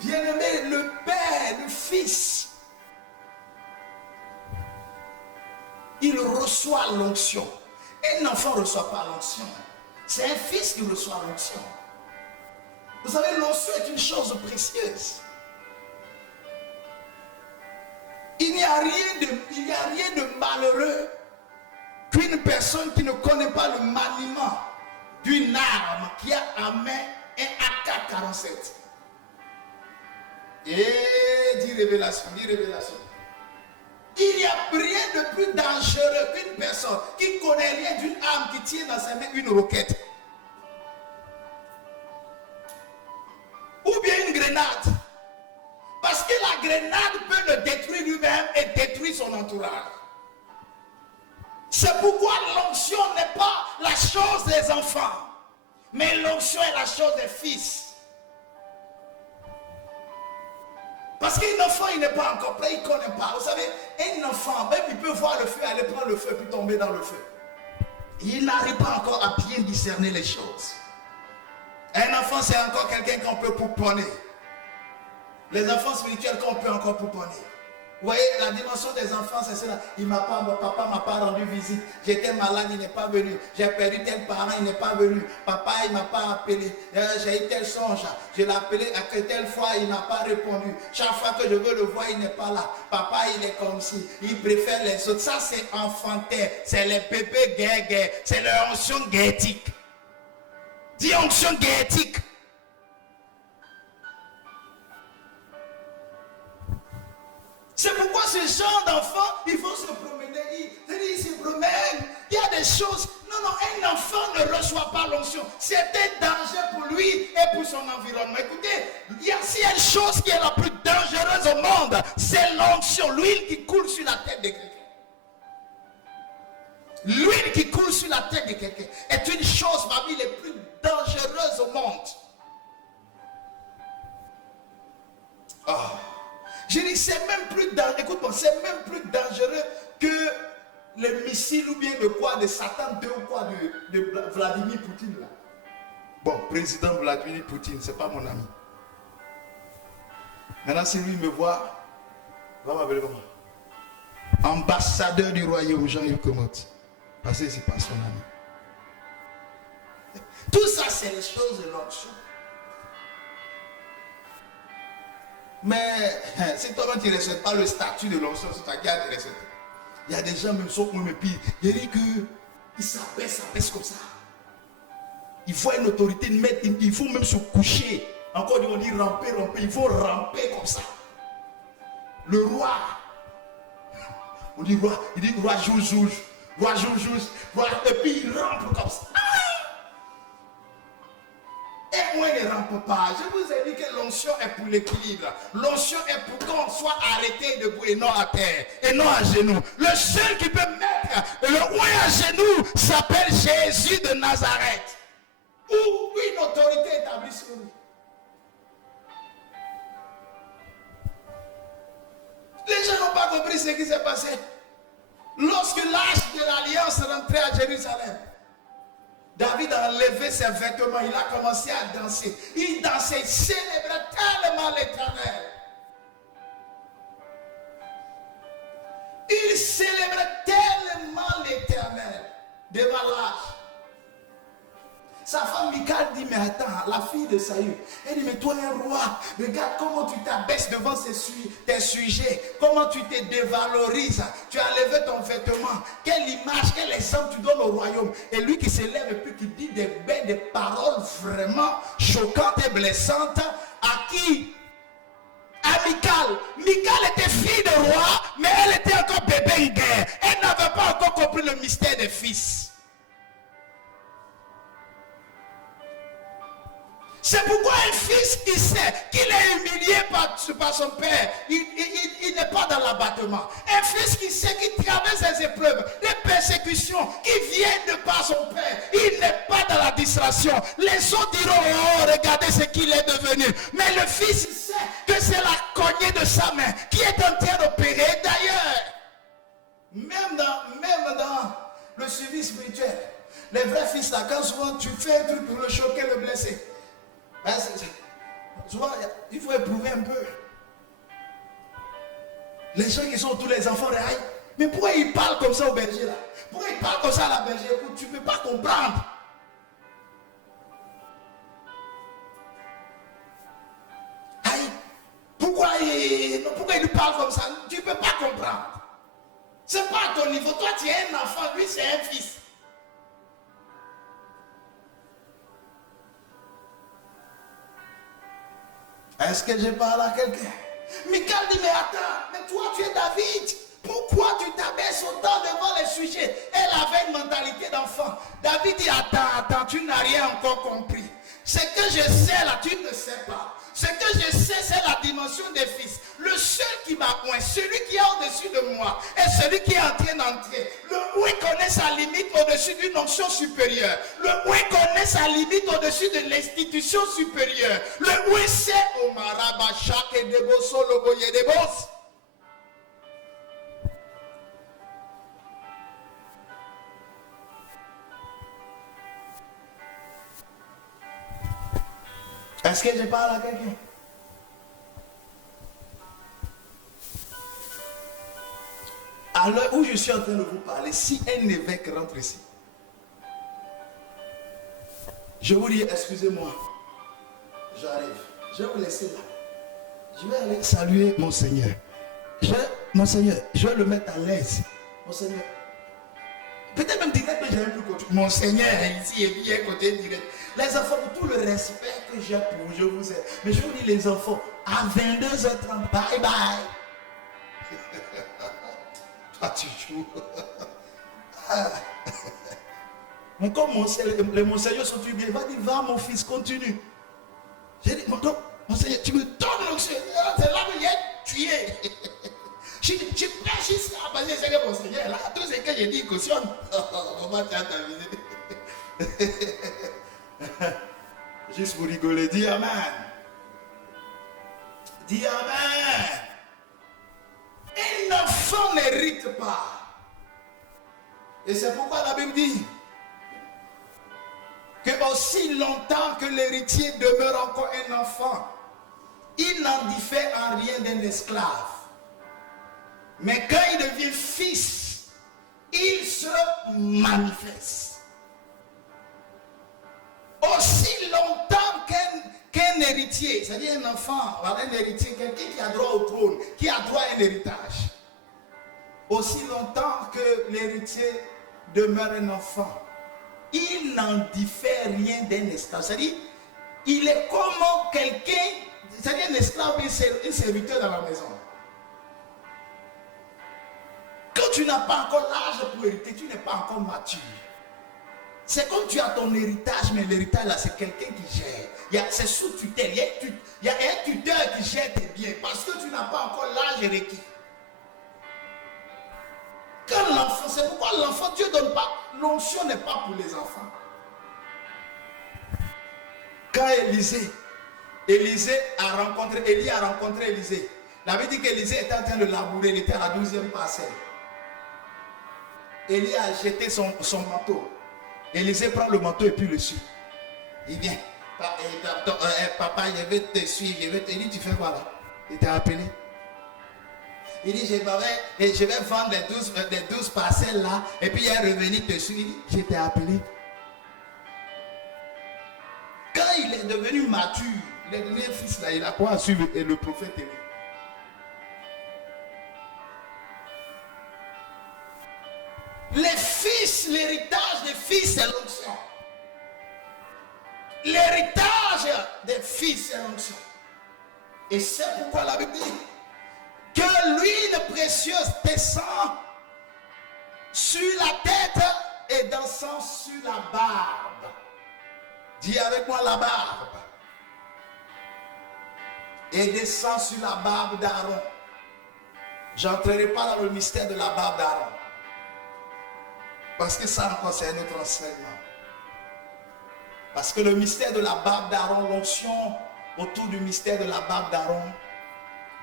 Bien-aimé, le Père, le Fils, il reçoit l'onction. Un enfant ne reçoit pas l'onction. C'est un fils qui reçoit l'onction. Vous savez, l'onction est une chose précieuse. Il n'y a rien de malheureux qu'une personne qui ne connaît pas le maniement d'une arme qui a en main un AK-47. Et dis révélation, dis révélation. Il n'y a rien de plus dangereux qu'une personne qui ne connaît rien d'une arme qui tient dans sa main une roquette. Ou bien une grenade. Parce que la grenade peut le détruire lui-même et détruire son entourage. C'est pourquoi l'onction n'est pas la chose des enfants, mais l'onction est la chose des fils. Parce qu'un enfant, il n'est pas encore prêt, il ne connaît pas. Vous savez, un enfant, même il peut voir le feu, aller prendre le feu, puis tomber dans le feu. Il n'arrive pas encore à bien discerner les choses. Un enfant, c'est encore quelqu'un qu'on peut pouponner. Les enfants spirituels qu'on peut encore pouponner. Vous voyez, la dimension des enfants, c'est cela. Mon papa ne m'a pas rendu visite. J'étais malade, il n'est pas venu. J'ai perdu tel parent, il n'est pas venu. Papa, il ne m'a pas appelé. J'ai eu tel songe. Je l'ai appelé à telle fois, il n'a pas répondu. Chaque fois que je veux le voir, il n'est pas là. Papa, il est comme si. Il préfère les autres. Ça, c'est enfantin. C'est les bébés guerre. C'est leur onction guétique. Dis onction guétique. C'est pourquoi ce genre d'enfant, il faut se promener. Il se promène. Il y a des choses. Non, un enfant ne reçoit pas l'onction. C'est un danger pour lui et pour son environnement. Écoutez, il y a si une chose qui est la plus dangereuse au monde, c'est l'onction, l'huile qui coule sur la tête de quelqu'un. L'huile qui coule sur la tête de quelqu'un est une chose parmi les plus dangereuses au monde. Oh. Je dis, c'est même plus dangereux, écoute-moi, c'est même plus dangereux que le missile ou bien le quoi de Satan 2 ou quoi de Vladimir Poutine là. Bon, président Vladimir Poutine, c'est pas mon ami. Maintenant, si lui me voit, va m'appeler comment? Ambassadeur du royaume, Jean-Yves Comotte. Parce que c'est pas son ami. Tout ça, c'est les choses de l'onction. Mais si toi-même tu ne respectes pas le statut de l'onction sur ta garde, il y a des gens même sauf moi, mais puis il dit qu'ils s'abaissent comme ça. Il faut une autorité, il faut même se coucher. Encore on dit ramper, il faut ramper comme ça. Le roi, on dit roi, il dit roi joujouj, et puis il rampe comme ça. Et moi, il ne rampe pas. Je vous ai dit que l'onction est pour l'équilibre. L'onction est pour qu'on soit arrêté debout et non à terre. Et non à genoux. Le seul qui peut mettre le roi à genoux s'appelle Jésus de Nazareth. Ou une autorité établie sur lui. Les gens n'ont pas compris ce qui s'est passé. Lorsque l'arche de l'alliance rentrait à Jérusalem, David a enlevé ses vêtements, il a commencé à danser. Il dansait, il célébrait tellement l'Éternel. Il célébrait tellement l'Éternel devant l'âge. Sa femme Michal dit, mais attends, la fille de Saül, elle dit, mais toi un roi, regarde comment tu t'abaisses devant tes sujets, comment tu te dévalorises, tu as enlevé ton vêtement, quelle image, quel exemple tu donnes au royaume. Et lui qui se lève et puis qui dit des paroles vraiment choquantes et blessantes, à qui? À Michal. Michal était fille de roi, mais elle était encore bébé en guerre. Elle n'avait pas encore compris le mystère des fils. C'est pourquoi un fils qui sait qu'il est humilié par son père, il n'est pas dans l'abattement. Un fils qui sait qu'il traverse des épreuves, des persécutions qui viennent de par son père, il n'est pas dans la distraction. Les autres diront, oh, regardez ce qu'il est devenu. Mais le fils sait que c'est la cognée de sa main qui est en train d'opérer. D'ailleurs, même dans le suivi spirituel, les vrais fils là, quand souvent tu fais un truc pour le choquer, le blesser, souvent il faut éprouver un peu. Les gens qui sont tous les enfants raillent. Mais pourquoi ils parlent comme ça au berger là? Pourquoi ils parlent comme ça à la berger? Écoute, tu ne peux pas comprendre. Aïe, pourquoi ils lui parlent comme ça? Tu ne peux pas comprendre. C'est pas à ton niveau. Toi tu es un enfant, lui c'est un fils. Est-ce que je parle à quelqu'un? Michal dit, mais attends, mais toi tu es David. Pourquoi tu t'abaisses autant devant les sujets? Elle avait une mentalité d'enfant. David dit, attends, tu n'as rien encore compris. Ce que je sais là, tu ne sais pas. Ce que je sais, c'est la dimension des fils. Le seul qui m'a oint, celui qui est au-dessus de moi, est celui qui est en train d'entrer. Le oui connaît sa limite au-dessus d'une onction supérieure. Le oui connaît sa limite au-dessus de l'institution supérieure. Le oui c'est au marabachak et debosso loboye debos. Est-ce que je parle à quelqu'un? À l'heure où je suis en train de vous parler, si un évêque rentre ici, je vous dis, excusez-moi, j'arrive, je vais vous laisser là. Je vais aller saluer mon Seigneur. Monseigneur, je vais le mettre à l'aise. Monseigneur, peut-être même direct que j'aime plus continuer. Mon Seigneur est ici et vient côté direct. Les enfants, pour tout le respect que j'ai pour vous, je vous aime. Mais je vous dis les enfants, à 22h30, bye bye. Toi tu joues. Mais comme les monseigneurs sont bien, il va dire, va mon fils, continue. J'ai dit, monseigneur, tu me donnes le Seigneur, c'est là que j'ai tué. Je prêche jusqu'à passer ce que monseigneur là, tout ce que j'ai dit, cautionne. Maman, tu as terminé. Juste pour rigoler, dis amen. Dis amen. Un enfant n'hérite pas. Et c'est pourquoi la Bible dit que aussi longtemps que l'héritier demeure encore un enfant, il n'en diffère en rien d'un esclave. Mais quand il devient fils, il se manifeste. Aussi longtemps qu'un héritier, c'est-à-dire un enfant, un héritier, quelqu'un qui a droit au trône, qui a droit à un héritage, aussi longtemps que l'héritier demeure un enfant, il n'en diffère rien d'un esclave. C'est-à-dire, il est comme quelqu'un, c'est-à-dire un esclave, un serviteur dans la maison. Quand tu n'as pas encore l'âge pour hériter, tu n'es pas encore mature. C'est comme tu as ton héritage, mais l'héritage là, c'est quelqu'un qui gère. C'est sous tutelle. Il y a un tuteur qui gère tes biens parce que tu n'as pas encore l'âge requis. Quand l'enfant, c'est pourquoi l'enfant, Dieu ne donne pas, l'onction n'est pas pour les enfants. Quand Élie a rencontré Élisée. La Bible dit qu'Élisée était en train de labourer, il était à la 12e parcelle. Élie a jeté son manteau. Élisée prend le manteau et puis le suit. Il vient. Papa, je vais te suivre. Il dit, tu fais quoi là? Il t'a appelé. Il dit, je vais vendre les 12 parcelles là. Et puis il est revenu te suivre. Il dit, je t'ai appelé. Quand il est devenu mature, il est devenu fils là. Il a quoi à suivre et le prophète Élie. Les fils, l'héritage des fils, c'est l'onction. L'héritage des fils, c'est l'onction. Et c'est pourquoi la Bible dit que l'huile précieuse descend sur la tête et descend sur la barbe. Dis avec moi la barbe. et descend sur la barbe d'Aaron. Je n'entrerai pas dans le mystère de la barbe d'Aaron. Parce que ça encore c'est un autre enseignement. Parce que le mystère de la barbe d'Aaron, l'onction autour du mystère de la barbe d'Aaron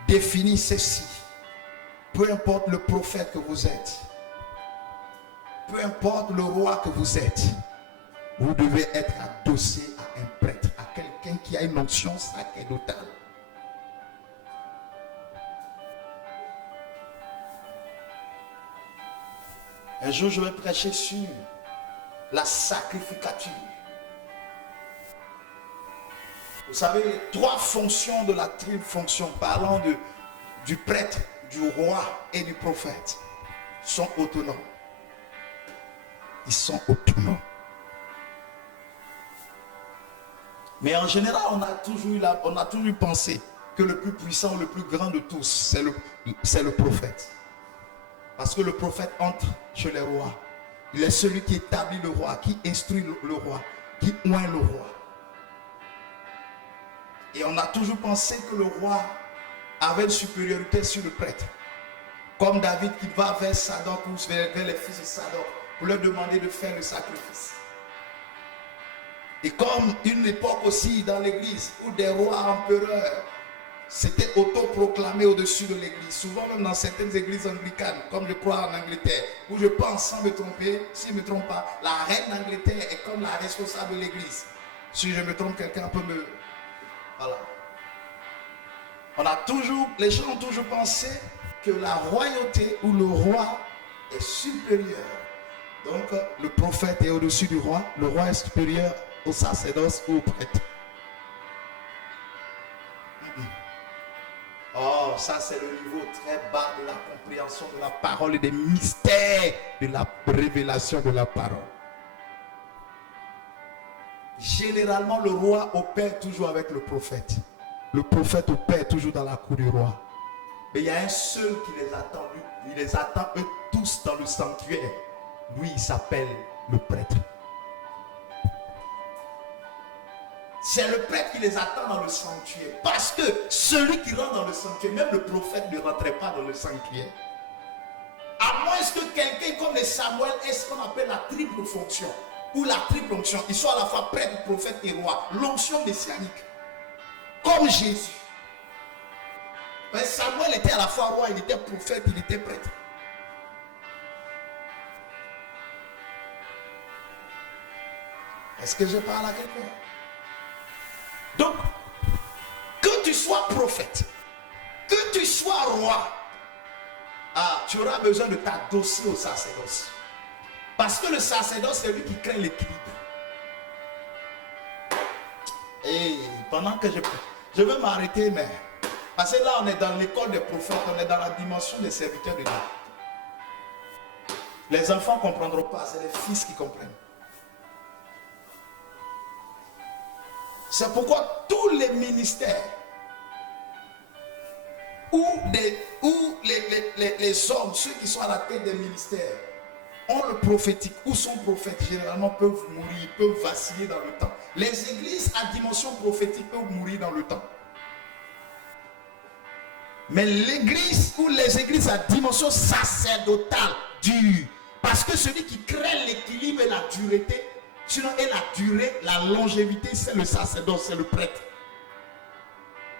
définit ceci. Peu importe le prophète que vous êtes, peu importe le roi que vous êtes, vous devez être adossé à un prêtre, à quelqu'un qui a une onction sacerdotale. Un jour, je vais prêcher sur la sacrificature. Vous savez, les trois fonctions de la triple fonction, parlant du prêtre, du roi et du prophète, sont autonomes. Ils sont autonomes. Mais en général, on a toujours pensé que le plus puissant, le plus grand de tous, c'est le prophète. Parce que le prophète entre chez les rois. Il est celui qui établit le roi, qui instruit le roi, qui oint le roi. Et on a toujours pensé que le roi avait une supériorité sur le prêtre. Comme David qui va vers Sadoc ou vers les fils de Sadoc pour leur demander de faire le sacrifice. Et comme une époque aussi dans l'église où des rois empereurs s'étaient autoproclamés au-dessus de l'église. Souvent même dans certaines églises anglicanes, comme je crois en Angleterre, où je pense sans me tromper, si je ne me trompe pas, la reine d'Angleterre est comme la responsable de l'église. Si je me trompe, quelqu'un peut me... Voilà. Les gens ont toujours pensé que la royauté ou le roi est supérieur. Donc le prophète est au-dessus du roi, le roi est supérieur au sacerdoce ou au prêtre. Oh, ça c'est le niveau très bas de la compréhension de la parole et des mystères de la révélation de la parole. Généralement, le roi opère toujours avec le prophète. Le prophète opère toujours dans la cour du roi. Mais il y a un seul qui les attend. Il les attend eux tous dans le sanctuaire. Lui, il s'appelle le prêtre. C'est le prêtre qui les attend dans le sanctuaire. Parce que celui qui rentre dans le sanctuaire, même le prophète ne rentrait pas dans le sanctuaire. À moins que quelqu'un comme les Samuel ait ce qu'on appelle la triple fonction. Ou la triple onction. Ils sont à la fois prêtre, prophète et roi. L'onction messianique. Comme Jésus. Mais Samuel était à la fois roi, il était prophète, il était prêtre. Est-ce que je parle à quelqu'un? Donc, que tu sois prophète, que tu sois roi, tu auras besoin de t'adosser au sacerdoce. Parce que le sacerdoce, c'est lui qui crée l'équilibre. Et pendant que je vais m'arrêter, mais parce que là, on est dans l'école des prophètes, on est dans la dimension des serviteurs de Dieu. Les enfants ne comprendront pas, c'est les fils qui comprennent. C'est pourquoi tous les ministères où les hommes, ceux qui sont à la tête des ministères, ont le prophétique ou sont prophètes, généralement peuvent mourir, peuvent vaciller dans le temps. Les églises à dimension prophétique peuvent mourir dans le temps. Mais l'église ou les églises à dimension sacerdotale durent. Parce que celui qui crée l'équilibre et la dureté, sinon et la durée, la longévité, c'est le sacerdoce, c'est le prêtre.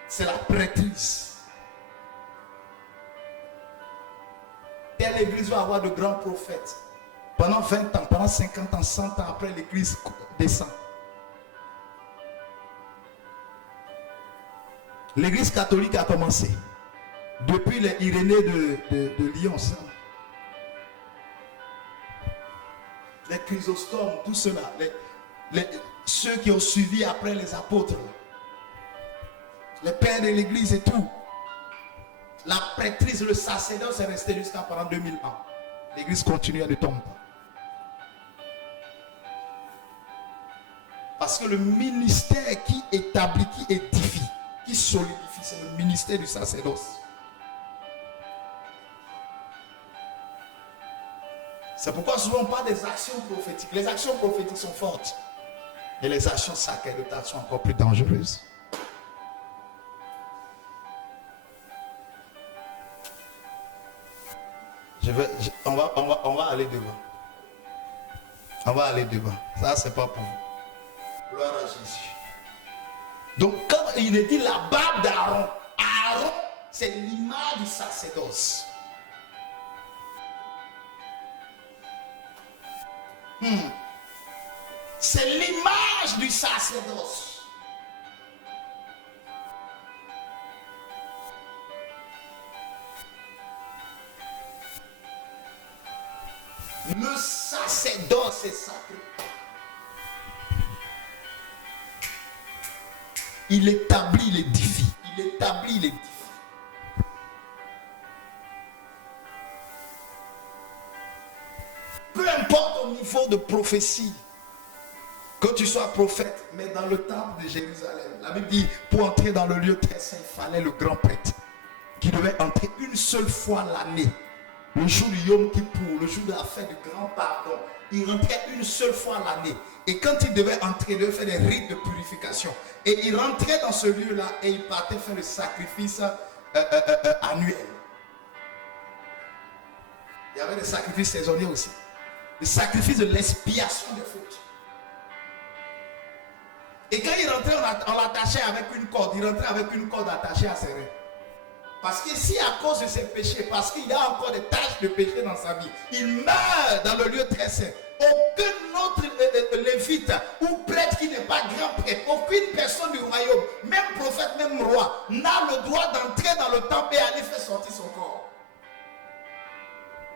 C'est la prêtrise. Telle église va avoir de grands prophètes. Pendant 20 ans, pendant 50 ans, 100 ans après, l'église descend. L'église catholique a commencé. Depuis les Irénée de Lyon, ça. Les Chrysostomes, tout cela. Ceux qui ont suivi après les apôtres. Les pères de l'église et tout. La prêtrise, le sacerdoce est resté jusqu'à pendant 2000 ans. L'église continue à ne tomber. Parce que le ministère qui établit, qui édifie, qui solidifie, c'est le ministère du sacerdoce. C'est pourquoi souvent on parle des actions prophétiques. Les actions prophétiques sont fortes. Et les actions sacerdotales sont encore plus dangereuses. On va aller devant. On va aller devant. Ça, c'est pas pour vous. Gloire à Jésus. Donc, quand il est dit la barbe d'Aaron, Aaron, c'est l'image du sacerdoce. C'est l'image du sacerdoce. Le sacerdoce est sacré. Il établit, il édifie. Il établit, il édifie. Peu importe au niveau de prophétie, que tu sois prophète, mais dans le temple de Jérusalem, la Bible dit, pour entrer dans le lieu très saint, il fallait le grand prêtre, qui devait entrer une seule fois l'année. Le jour du Yom Kippour, le jour de la fête du grand pardon, il rentrait une seule fois l'année. Et quand il devait entrer, il devait faire des rites de purification. Et il rentrait dans ce lieu-là et il partait faire le sacrifice annuel. Il y avait des sacrifices saisonniers aussi. Le sacrifice de l'expiation des fautes. Et quand il rentrait, on l'attachait avec une corde. Il rentrait avec une corde attachée à ses reins. Parce que si à cause de ses péchés, parce qu'il y a encore des tâches de péché dans sa vie, il meurt dans le lieu très saint. Aucun autre lévite ou prêtre qui n'est pas grand prêtre, aucune personne du royaume, même prophète, même roi, n'a le droit d'entrer dans le temple et aller faire sortir son corps.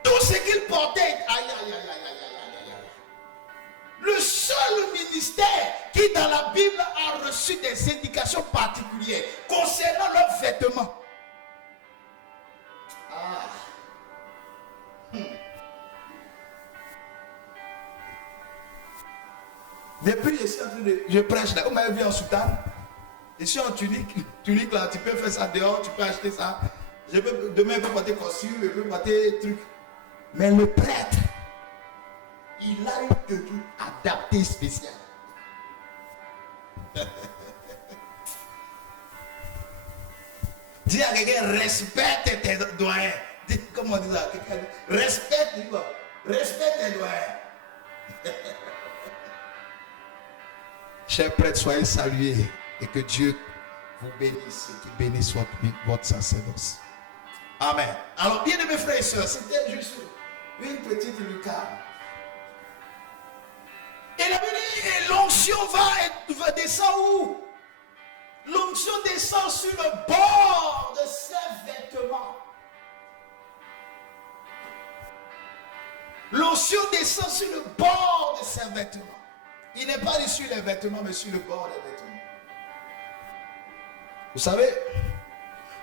Tout ce qu'il portait, aïe, aïe, aïe, aïe, aïe, aïe, aïe. Le seul ministère qui dans la Bible a reçu des indications particulières concernant leurs vêtements. Depuis, je prêche là. Vous m'avez vu en soutane. Je suis en tunique. Tunique là, tu peux faire ça dehors, tu peux acheter ça. Demain, je peux porter costume, je peux porter truc. Mais le prêtre, il a une tenue adaptée spéciale. Dis à quelqu'un, respecte tes doyens. Comment on dit ça? Respecte tes doyens. Chers prêtres, soyez salués et que Dieu vous bénisse et qu'il bénisse votre sacerdoce. Amen. Alors, bien aimés frères et sœurs, c'était juste une petite lucarne. Et la Bible, l'onction va descendre où? L'onction descend sur le bord de ses vêtements. L'onction descend sur le bord de ses vêtements. Il n'est pas sur les vêtements, mais sur le bord des vêtements. Vous savez,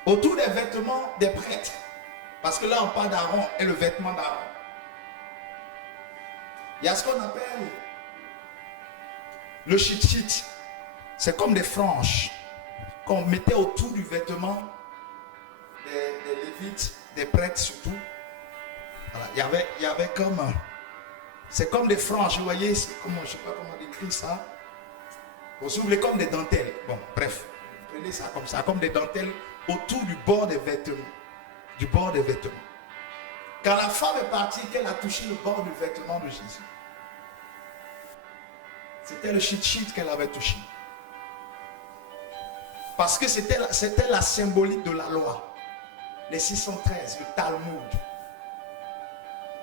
autour des vêtements des prêtres, parce que là on parle d'Aaron et le vêtement d'Aaron, il y a ce qu'on appelle le chichit. C'est comme des franges qu'on mettait autour du vêtement des lévites, des prêtres surtout. Voilà, il y avait comme... C'est comme des franges, vous voyez, je ne sais pas comment décrire ça. Bon, si vous voulez, comme des dentelles. Bon, bref, prenez ça, comme des dentelles autour du bord des vêtements. Du bord des vêtements. Quand la femme est partie, qu'elle a touché le bord du vêtement de Jésus, c'était le chichit qu'elle avait touché. Parce que c'était la symbolique de la loi. Les 613, le Talmud.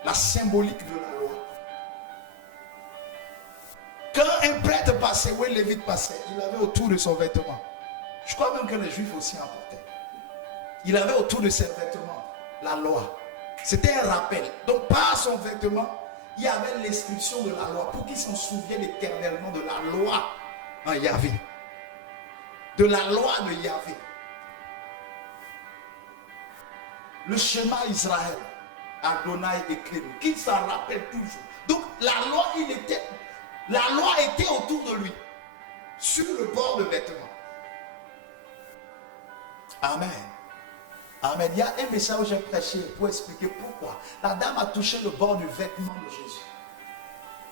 La symbolique de la loi. Quand un prêtre passait, ou un lévite passait, il avait autour de son vêtement. Je crois même que les juifs aussi en portaient. Il avait autour de ses vêtements la loi. C'était un rappel. Donc par son vêtement, il y avait l'inscription de la loi. Pour qu'ils s'en souviennent éternellement de la loi en Yahvé. De la loi de Yahvé. Le schéma Israël, Adonai et Clément, qu'il s'en rappelle toujours. Donc la loi était autour de lui, sur le bord de vêtements. Amen. Amen. Il y a un message où j'ai prêché pour expliquer pourquoi. La dame a touché le bord du vêtement de Jésus.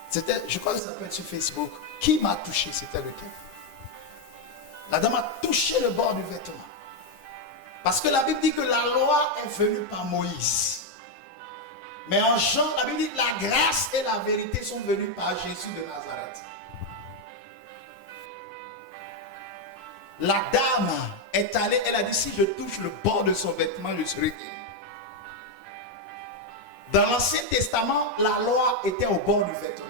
C'était, je crois que ça peut être sur Facebook. Qui m'a touché? C'était lequel? La dame a touché le bord du vêtement. Parce que la Bible dit que la loi est venue par Moïse. Mais en Jean, la Bible dit la grâce et la vérité sont venues par Jésus de Nazareth. La dame est allée, elle a dit si je touche le bord de son vêtement, je serai guéri. Dans l'Ancien Testament, la loi était au bord du vêtement.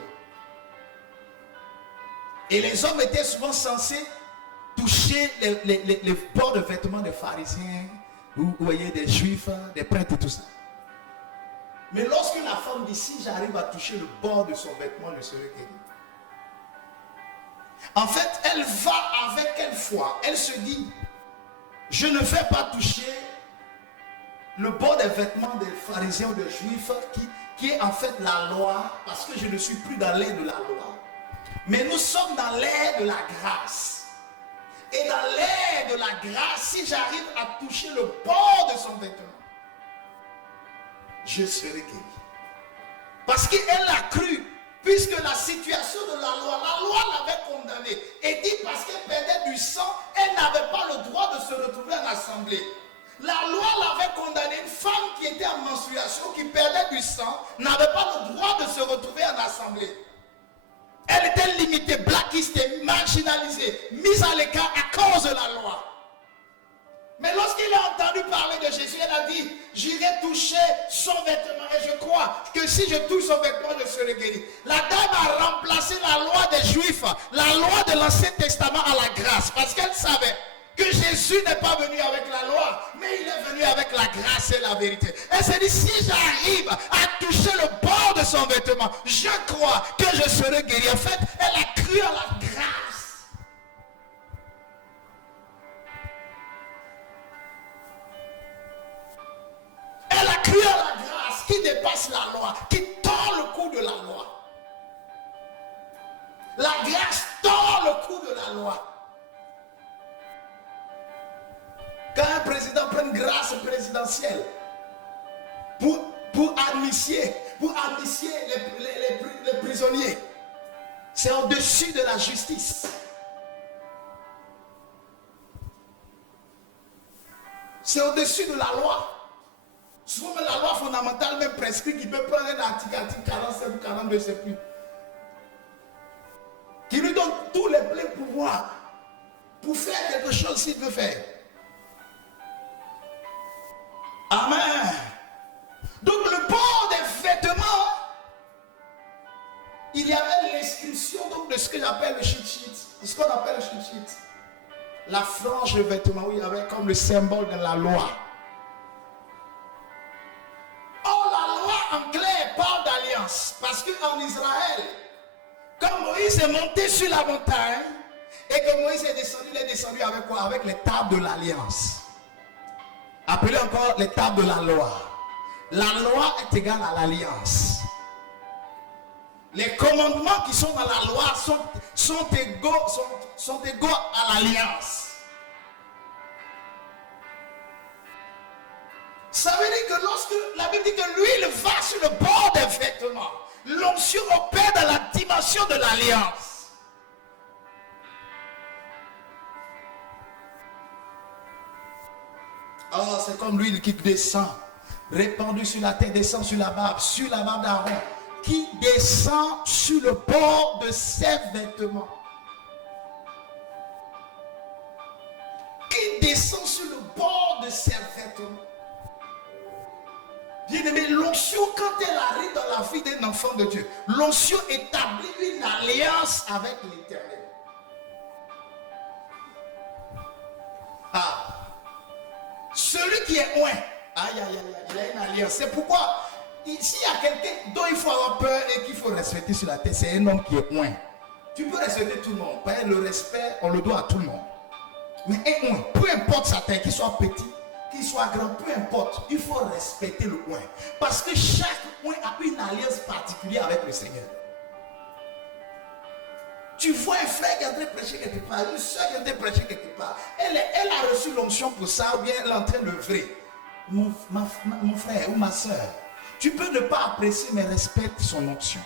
Et les hommes étaient souvent censés toucher les bords de vêtements des pharisiens, ou vous voyez des juifs, des prêtres et tout ça. Mais lorsque la femme dit si j'arrive à toucher le bord de son vêtement, je serai guéri. En fait, elle va avec quelle foi? Elle se dit, je ne vais pas toucher le bord des vêtements des pharisiens ou des juifs qui est en fait la loi, parce que je ne suis plus dans l'ère de la loi. Mais nous sommes dans l'ère de la grâce. Et dans l'ère de la grâce, si j'arrive à toucher le bord de son vêtement, je serai guéri. Parce qu'elle a cru. Puisque la situation de la loi l'avait condamnée. Et dit parce qu'elle perdait du sang, elle n'avait pas le droit de se retrouver en assemblée. La loi l'avait condamnée. Une femme qui était en menstruation, qui perdait du sang, n'avait pas le droit de se retrouver en assemblée. Elle était limitée, blackistée, marginalisée, mise à l'écart à cause de la loi. Mais lorsqu'il a entendu parler de Jésus, elle a dit, j'irai toucher son vêtement. Et je crois que si je touche son vêtement, je serai guéri. La dame a remplacé la loi des Juifs, la loi de l'Ancien Testament à la grâce. Parce qu'elle savait que Jésus n'est pas venu avec la loi, mais il est venu avec la grâce et la vérité. Elle s'est dit, si j'arrive à toucher le bord de son vêtement, je crois que je serai guéri. En fait, elle a cru à la grâce. Elle a cru à la grâce qui dépasse la loi, qui tord le cou de la loi. La grâce tord le cou de la loi. Quand un président prend une grâce présidentielle pour amnistier les prisonniers, c'est au-dessus de la justice. C'est au-dessus de la loi. Souvent la loi fondamentale même prescrit qu'il peut prendre un article 47 ou 42, je ne sais plus. Qui lui donne tous les pleins pouvoirs pour faire quelque chose s'il veut faire. Amen. Donc le bord des vêtements, il y avait l'inscription de ce que j'appelle le cheat sheet. Ce qu'on appelle le cheat sheet. La frange de vêtements où il y avait comme le symbole de la loi. En clair, parle d'alliance. Parce qu'en Israël, quand Moïse est monté sur la montagne et que Moïse est descendu, il est descendu avec quoi? Avec les tables de l'alliance. Appelez encore les tables de la loi. La loi est égale à l'alliance. Les commandements qui sont dans la loi sont égaux à l'alliance. Ça veut dire que lorsque la Bible dit que l'huile va sur le bord des vêtements, l'onction opère dans la dimension de l'alliance. Oh, c'est comme l'huile qui descend, répandue sur la terre, descend sur la barbe d'Aaron, qui descend sur le bord de ses vêtements. Qui descend sur le bord de ses vêtements. Bien-aimé, l'onction, quand elle arrive dans la vie d'un enfant de Dieu, l'onction établit une alliance avec l'Éternel. Ah, celui qui est oint, il a une alliance. C'est pourquoi, s'il y a quelqu'un dont il faut avoir peur et qu'il faut respecter sur la terre, c'est un homme qui est oint. Tu peux respecter tout le monde, parce que le respect, on le doit à tout le monde. Mais un oint, peu importe sa taille, qu'il soit petit, qu'il soit grand, peu importe, il faut respecter le oint. Parce que chaque oint a une alliance particulière avec le Seigneur. Tu vois un frère qui est en train de prêcher quelque part, une soeur qui est en train de prêcher quelque part. Elle a reçu l'onction pour ça, ou bien elle est en train de l'œuvrer. Mon frère ou ma soeur, tu peux ne pas apprécier mais respecte son onction.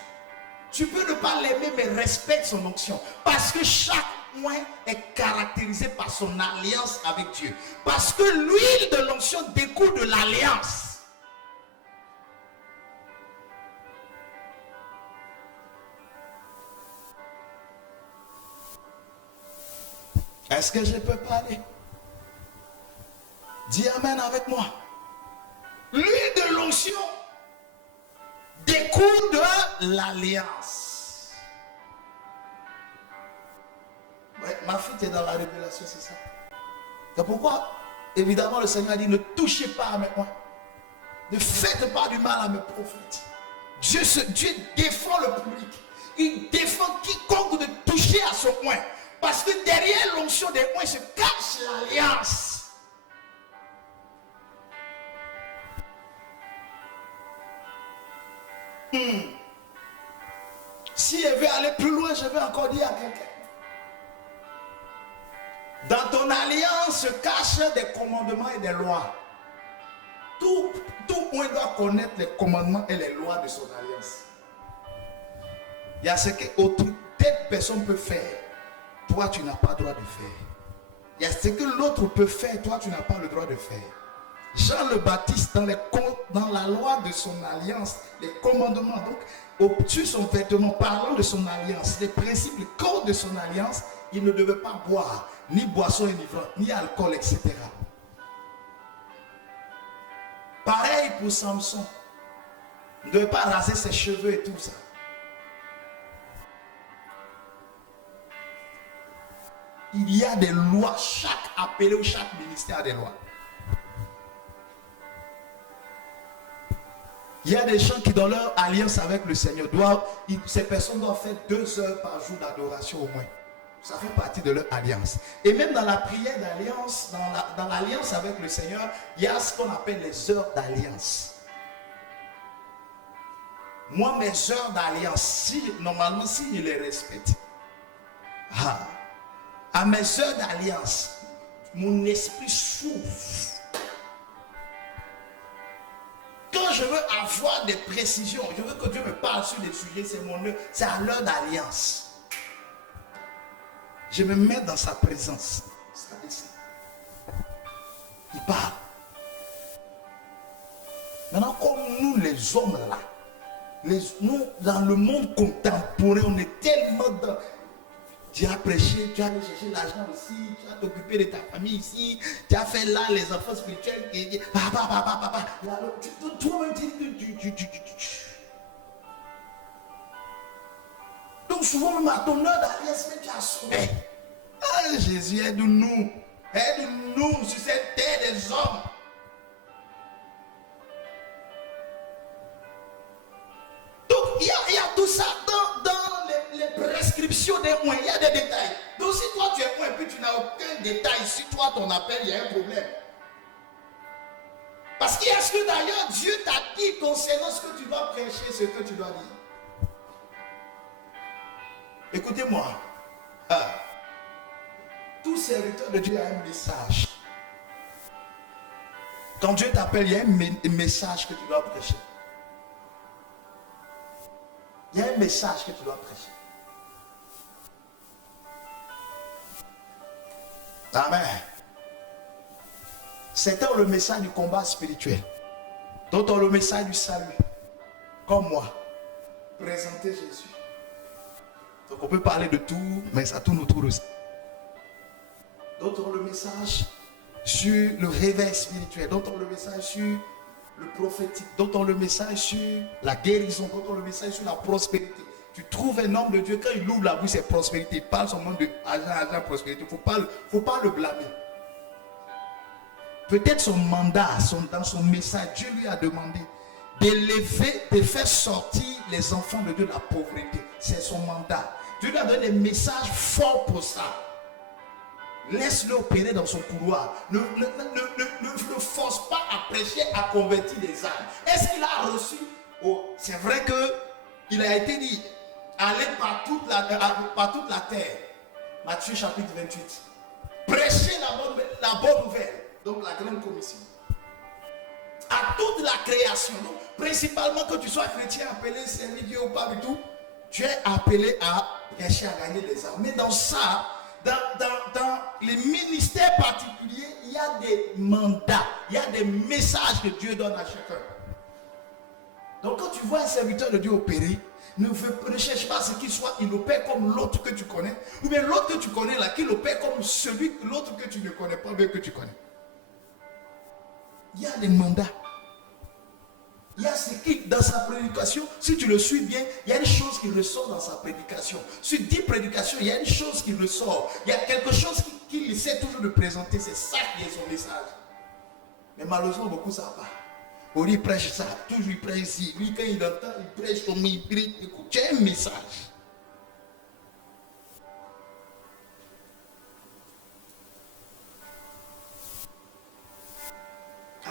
Tu peux ne pas l'aimer mais respecte son onction. Parce que chaque oint est caractérisé par son alliance avec Dieu. Parce que l'huile de l'onction découle de l'alliance. Est-ce que je peux parler? Dis Amen avec moi. L'huile de l'onction découle de l'alliance. Ouais, ma fille est dans la révélation, c'est ça. C'est pourquoi, évidemment, le Seigneur a dit, ne touchez pas avec moi. Ne faites pas du mal à mes prophètes. Dieu défend le public. Il défend quiconque de toucher à son oint. Parce que derrière l'onction des oints se cache l'alliance. Si elle veut aller plus loin, je vais encore dire à quelqu'un. Dans ton alliance se cachent des commandements et des lois. Tout oint doit connaître les commandements et les lois de son alliance. Il y a ce que telle personne peut faire. Toi, tu n'as pas le droit de faire. Il y a ce que l'autre peut faire. Toi, tu n'as pas le droit de faire. Jean le Baptiste, dans la loi de son alliance, les commandements, donc, sur son vêtement, parlant de son alliance, les principes, les codes de son alliance, il ne devait pas boire, ni boisson enivrante, ni alcool, etc. Pareil pour Samson. Il ne devait pas raser ses cheveux et tout ça. Il y a des lois, chaque appelé ou chaque ministère a des lois. Il y a des gens qui, dans leur alliance avec le Seigneur, ces personnes doivent faire 2 heures par jour d'adoration au moins. Ça fait partie de leur alliance. Et même dans la prière d'alliance, dans l'alliance avec le Seigneur, il y a ce qu'on appelle les heures d'alliance. Moi, mes heures d'alliance, normalement, si je les respecte, à mes heures d'alliance, mon esprit souffre. Quand je veux avoir des précisions, je veux que Dieu me parle sur des sujets, c'est à l'heure d'alliance. Je me mets dans sa présence. Il parle. Maintenant, comme nous les hommes là, nous dans le monde contemporain, on est tellement dans... Tu as prêché, tu as allé chercher l'argent ici, tu as t'occupé de ta famille ici, tu as fait là les enfants spirituels, papa. Toi-même donc souvent même à ton heure d'alliance, tu as sauvé. Ah, Jésus, aide-nous sur cette terre des hommes. Donc il y a tout ça dans les prescriptions des moyens, il y a des détails. Donc si toi tu es moins et puis tu n'as aucun détail, si toi ton appel, il y a un problème. Parce qu'il y a ce que d'ailleurs Dieu t'a dit concernant ce que tu dois prêcher, ce que tu dois dire. Écoutez-moi. Tout serviteur de Dieu a un message. Quand Dieu t'appelle, il y a un message que tu dois prêcher. Il y a un message que tu dois prêcher. Amen. Certains ont le message du combat spirituel. D'autres ont le message du salut. Comme moi. Présenter Jésus. Donc on peut parler de tout, mais ça tourne autour de ça. D'autres ont le message sur le réveil spirituel. D'autres ont le message sur le prophétique. D'autres ont le message sur la guérison. D'autres ont le message sur la prospérité. Tu trouves un homme de Dieu, quand il ouvre la bouche, c'est prospérité. Il parle seulement de argent, prospérité. Il ne faut pas le blâmer. Peut-être son mandat, dans son message, Dieu lui a demandé d'élever, de faire sortir les enfants de Dieu de la pauvreté. C'est son mandat. Dieu lui a donné des messages forts pour ça. Laisse-le opérer dans son couloir. Ne le force pas à prêcher, à convertir les âmes. Est-ce qu'il a reçu? C'est vrai qu'il a été dit, allez par toute la terre. Matthieu chapitre 28. Prêchez la bonne nouvelle. Donc la grande commission. À toute la création. Donc, principalement que tu sois chrétien, appelé, servir Dieu ou pas du tout, tu es appelé à prêcher, à gagner des âmes. Mais dans ça, dans les ministères particuliers, il y a des mandats, il y a des messages que Dieu donne à chacun. Donc quand tu vois un serviteur de Dieu opérer, Ne cherche pas à ce qu'il soit, il opère comme l'autre que tu connais. Ou bien l'autre que tu connais là, qu'il opère comme l'autre que tu ne connais pas, mais que tu connais. Il y a des mandats. Il y a ce qui, dans sa prédication, si tu le suis bien, il y a une chose qui ressort dans sa prédication. Sur 10 prédications, il y a une chose qui ressort. Il y a quelque chose qu'il essaie toujours de présenter. C'est ça qui est son message. Mais malheureusement, beaucoup ne savent pas. Lui, il prêche ça, toujours il prêche ici. Lui, quand il entend, il prêche comme il prêche. Écoute, tu as un message.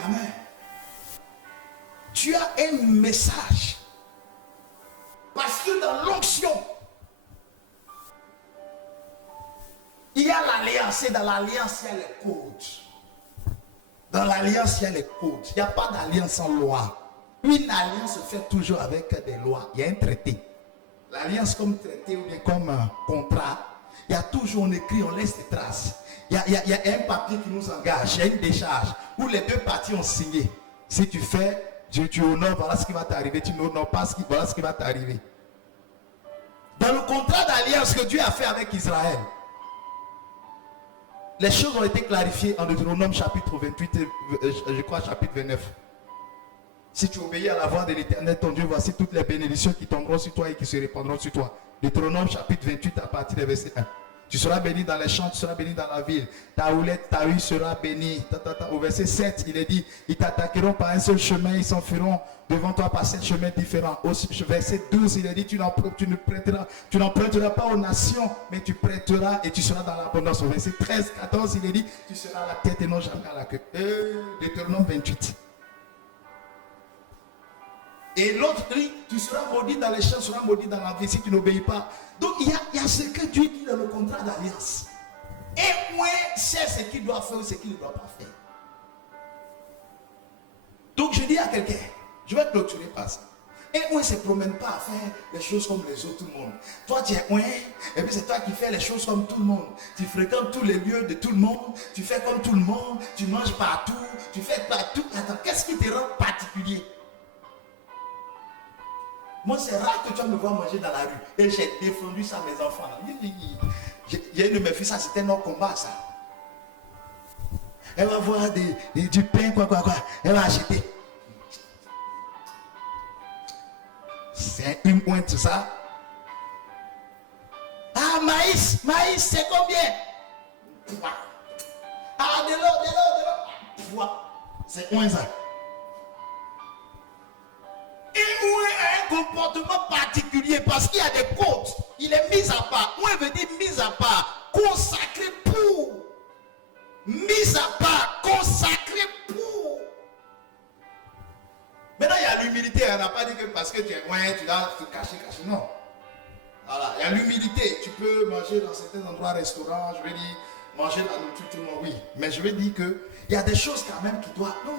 Amen. Tu as un message. Parce que dans l'onction, il y a l'alliance. Et dans l'alliance, il y a les codes. Dans l'alliance, il y a les codes. Il n'y a pas d'alliance sans loi. Une alliance se fait toujours avec des lois. Il y a un traité. L'alliance comme traité ou bien comme contrat, il y a toujours, on écrit, on laisse des traces. Il y a un papier qui nous engage, il y a une décharge où les deux parties ont signé. Si tu fais, tu honores, voilà ce qui va t'arriver. Tu n'honores pas, voilà ce qui va t'arriver. Dans le contrat d'alliance que Dieu a fait avec Israël, les choses ont été clarifiées en Deutéronome chapitre 28, je crois chapitre 29. Si tu obéis à la voix de l'Éternel, ton Dieu, voici toutes les bénédictions qui tomberont sur toi et qui se répandront sur toi. Deutéronome chapitre 28 à partir du verset 1. Tu seras béni dans les champs, tu seras béni dans la ville. Ta houlette, ta rue sera bénie. Au verset 7, il est dit, ils t'attaqueront par un seul chemin, ils s'enfuiront devant toi par 7 chemins différents. Au verset 12, il est dit, tu n'emprunteras pas aux nations, mais tu prêteras et tu seras dans l'abondance. Au verset 13, 14, il est dit, tu seras à la tête et non jamais à la queue. Deutéronome 28. Et l'autre dit, tu seras maudit dans les champs, tu seras maudit dans la vie si tu n'obéis pas. Donc il y a ce que Dieu dit dans le contrat d'alliance. Et moi, c'est ce qu'il doit faire ou ce qu'il ne doit pas faire. Donc je dis à quelqu'un, je vais clôturer par ça. Et moi, ne se promène pas à faire les choses comme les autres, tout le monde. Toi, tu es un, et puis c'est toi qui fais les choses comme tout le monde. Tu fréquentes tous les lieux de tout le monde, tu fais comme tout le monde, tu manges partout, tu fais partout. Attends, qu'est-ce qui te rend particulier? Moi, c'est rare que tu vas me voir manger dans la rue. Et j'ai défendu ça à mes enfants. J'ai une de mes filles, ça c'était notre combat, ça. Elle va voir du pain, quoi. Elle va acheter. C'est une pointe, ça. Ah, maïs, c'est combien? Ah, de l'eau. C'est un ça. Et où est un comportement particulier parce qu'il y a des codes. Il est mis à part. Où veut dire mis à part? Consacré pour. Mis à part. Consacré pour. Maintenant, il y a l'humilité. On n'a pas dit que parce que tu es loin, tu dois te cacher. Non. Voilà. Il y a l'humilité. Tu peux manger dans certains endroits, restaurants, je vais dire, manger la nourriture, tout le monde, oui. Mais je veux dire qu'il y a des choses quand même qui doivent. Non.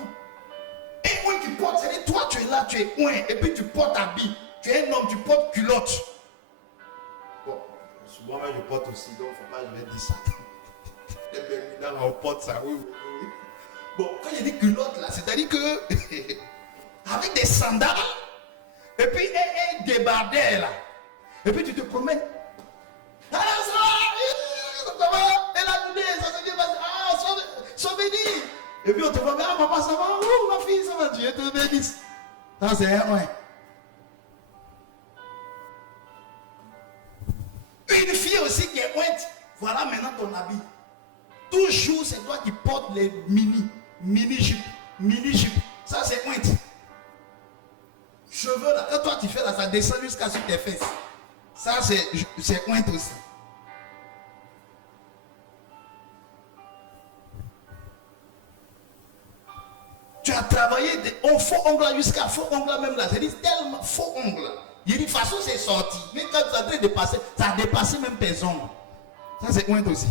Et moi qui porte, c'est-à-dire toi tu es là, tu es loin, et puis tu portes habit. Tu es un homme, tu portes culotte. Bon, souvent je porte aussi, donc il ne faut pas que je vais dire ça. Les Bermudas, on porte ça, oui. Bon, quand je dis culotte là, c'est-à-dire que avec des sandales, et puis un débardeur là, et puis tu te promènes. Ah, ça va, elle a donné, ça se dit, ah, souvenir. Et puis on te voit, ah maman, ça va, oh ma fille, ça va, Dieu te bénisse. Ça c'est un, ouais. Une fille aussi qui est ouette, voilà maintenant ton habit. Toujours c'est toi qui portes les mini-jupes. Ça c'est ouette. Cheveux là, quand toi tu fais là, ça descend jusqu'à sur tes fesses. Ça c'est ouette aussi. Tu as travaillé au faux ongle jusqu'à faux ongle même là. C'est-à-dire tellement faux ongle. Il dit de toute façon c'est sorti. Mais quand tu es en train de dépasser, ça a dépassé même tes ongles. Ça c'est point aussi.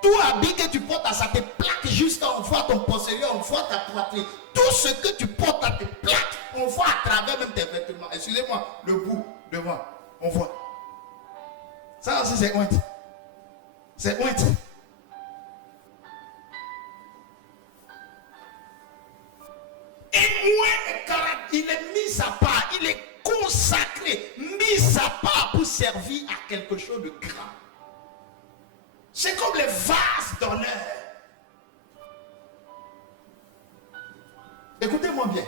Tout habit que tu portes, ça te plaque jusqu'à on voit ton posterieur, on voit ta poitrine. Tout ce que tu portes, ça te plaque. On voit à travers même tes vêtements. Excusez-moi, le bout devant. On voit. Ça aussi c'est honte. C'est honte. Et moi, il est mis à servi à quelque chose de grand. C'est comme les vases d'honneur. Écoutez-moi bien.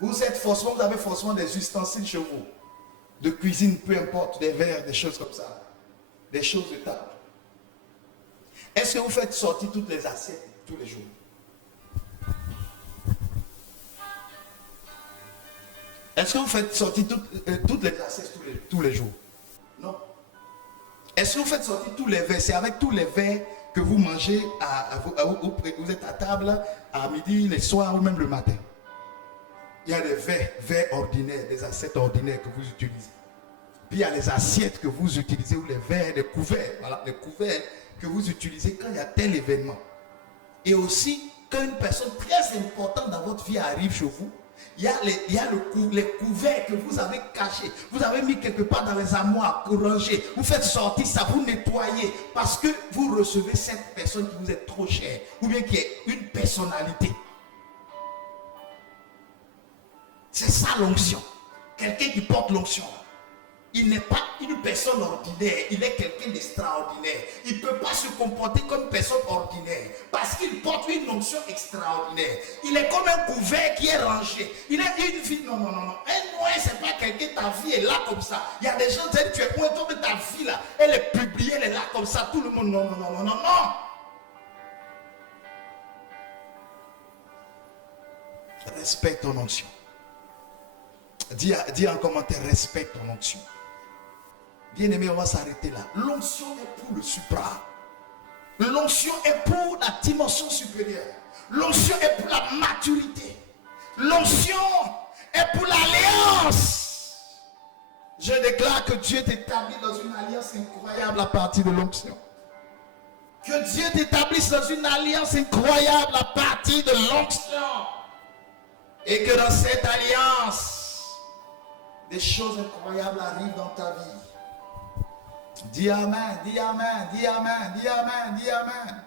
Vous avez forcément des ustensiles chez vous. De cuisine, peu importe, des verres, des choses comme ça. Des choses de table. Est-ce que vous faites sortir toutes les assiettes tous les jours? Est-ce que vous faites sortir toutes les assiettes tous les jours? Non. Est-ce que vous faites sortir tous les verres? C'est avec tous les verres que vous mangez, vous êtes à table à midi, le soir ou même le matin. Il y a des verres ordinaires, des assiettes ordinaires que vous utilisez. Puis il y a les assiettes que vous utilisez ou les verres, les couverts. Voilà, les couverts que vous utilisez quand il y a tel événement. Et aussi, quand une personne très importante dans votre vie arrive chez vous, il y a les couverts que vous avez cachés. Vous avez mis quelque part dans les armoires, rangés. Vous faites sortir ça, vous nettoyez. Parce que vous recevez cette personne qui vous est trop chère. Ou bien qui est une personnalité. C'est ça l'onction. Quelqu'un qui porte l'onction. Il n'est pas une personne ordinaire, il est quelqu'un d'extraordinaire. Il ne peut pas se comporter comme une personne ordinaire parce qu'il porte une onction extraordinaire. Il est comme un couvert qui est rangé. Il est une vie, non. Un noir, ce n'est pas quelqu'un, ta vie est là comme ça. Il y a des gens qui disent, tu es point de ta vie là. Elle est publiée, elle est là comme ça. Tout le monde, non. Respecte ton onction. Dis en commentaire, respecte ton onction. Bien-aimé, on va s'arrêter là. L'onction est pour le supra. L'onction est pour la dimension supérieure. L'onction est pour la maturité. L'onction est pour l'alliance. Je déclare que Dieu t'établit dans une alliance incroyable à partir de l'onction. Que Dieu t'établisse dans une alliance incroyable à partir de l'onction. Et que dans cette alliance, des choses incroyables arrivent dans ta vie. Dis amen, dis amen, dis amen, dis amen, dis amen.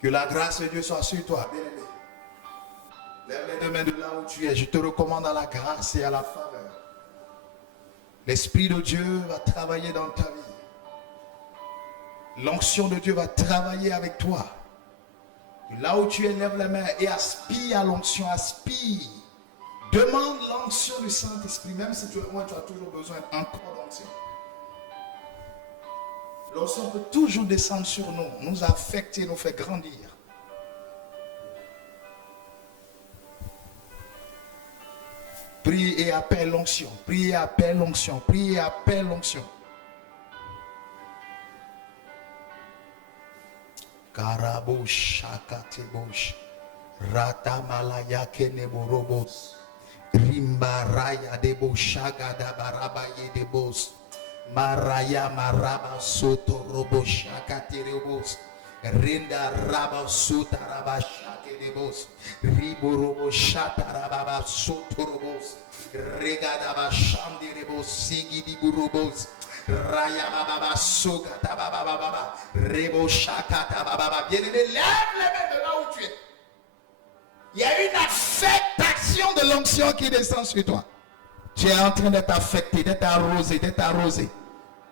Que la grâce de Dieu soit sur toi, bien-aimé. Lève les deux mains de là où tu es. Je te recommande à la grâce et à la faveur. L'Esprit de Dieu va travailler dans ta vie. L'onction de Dieu va travailler avec toi. Et là où tu es, lève les mains et aspire à l'onction, aspire. Demande l'onction du Saint-Esprit, même si tu as toujours besoin encore d'onction. L'onction peut toujours descendre sur nous, nous affecter, nous faire grandir. Prie et appelle l'onction, prie et appelle l'onction, prie et appelle l'onction. Karabosh, Shakatebosh, Ratamalaya Keneborobos. Rimbaraya debo shagada barabaye debos maraya maraba soto robo shakaterebos rinda raba sota raba shake debos riborobo shata raba soto robos regada ba shandi rebos sigidi burobos raya baba sogata baba rebo shakata baba. Bien-aimé, lève les mains de là où tu es. Il y a une affectation de l'onction qui descend sur toi. Tu es en train d'être affecté, d'être arrosé, d'être arrosé.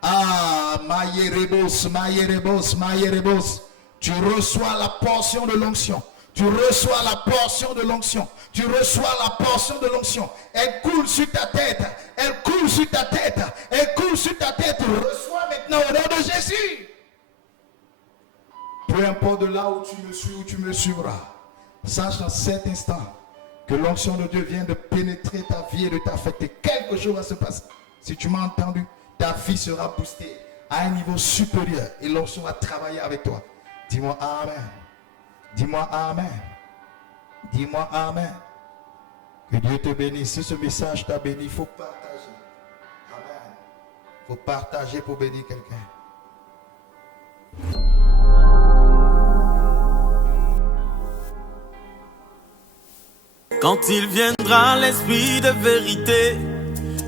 Ah, maïerebos, maïerebos, maïerebos. Tu reçois la portion de l'onction. Tu reçois la portion de l'onction. Tu reçois la portion de l'onction. Elle coule sur ta tête. Elle coule sur ta tête. Elle coule sur ta tête. Reçois maintenant au nom de Jésus. Peu importe de là où tu me suis, où tu me suivras. Sache dans cet instant que l'onction de Dieu vient de pénétrer ta vie et de t'affecter. Quelque chose va se passer. Si tu m'as entendu, ta vie sera boostée à un niveau supérieur et l'onction va travailler avec toi. Dis-moi amen. Dis-moi amen. Dis-moi amen. Que Dieu te bénisse. Si ce message t'a béni, il faut partager. Amen. Il faut partager pour bénir quelqu'un. Quand il viendra l'Esprit de vérité,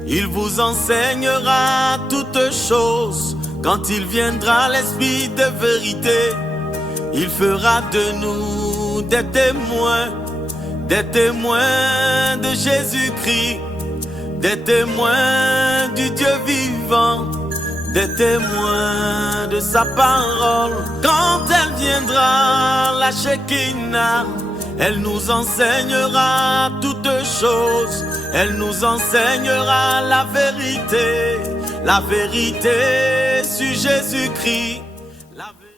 il vous enseignera toutes choses. Quand il viendra l'Esprit de vérité, il fera de nous des témoins. des témoins de Jésus-Christ, des témoins du Dieu vivant, des témoins de sa parole. Quand elle viendra, la Shekinah, elle nous enseignera toutes choses, elle nous enseignera la vérité sur Jésus-Christ.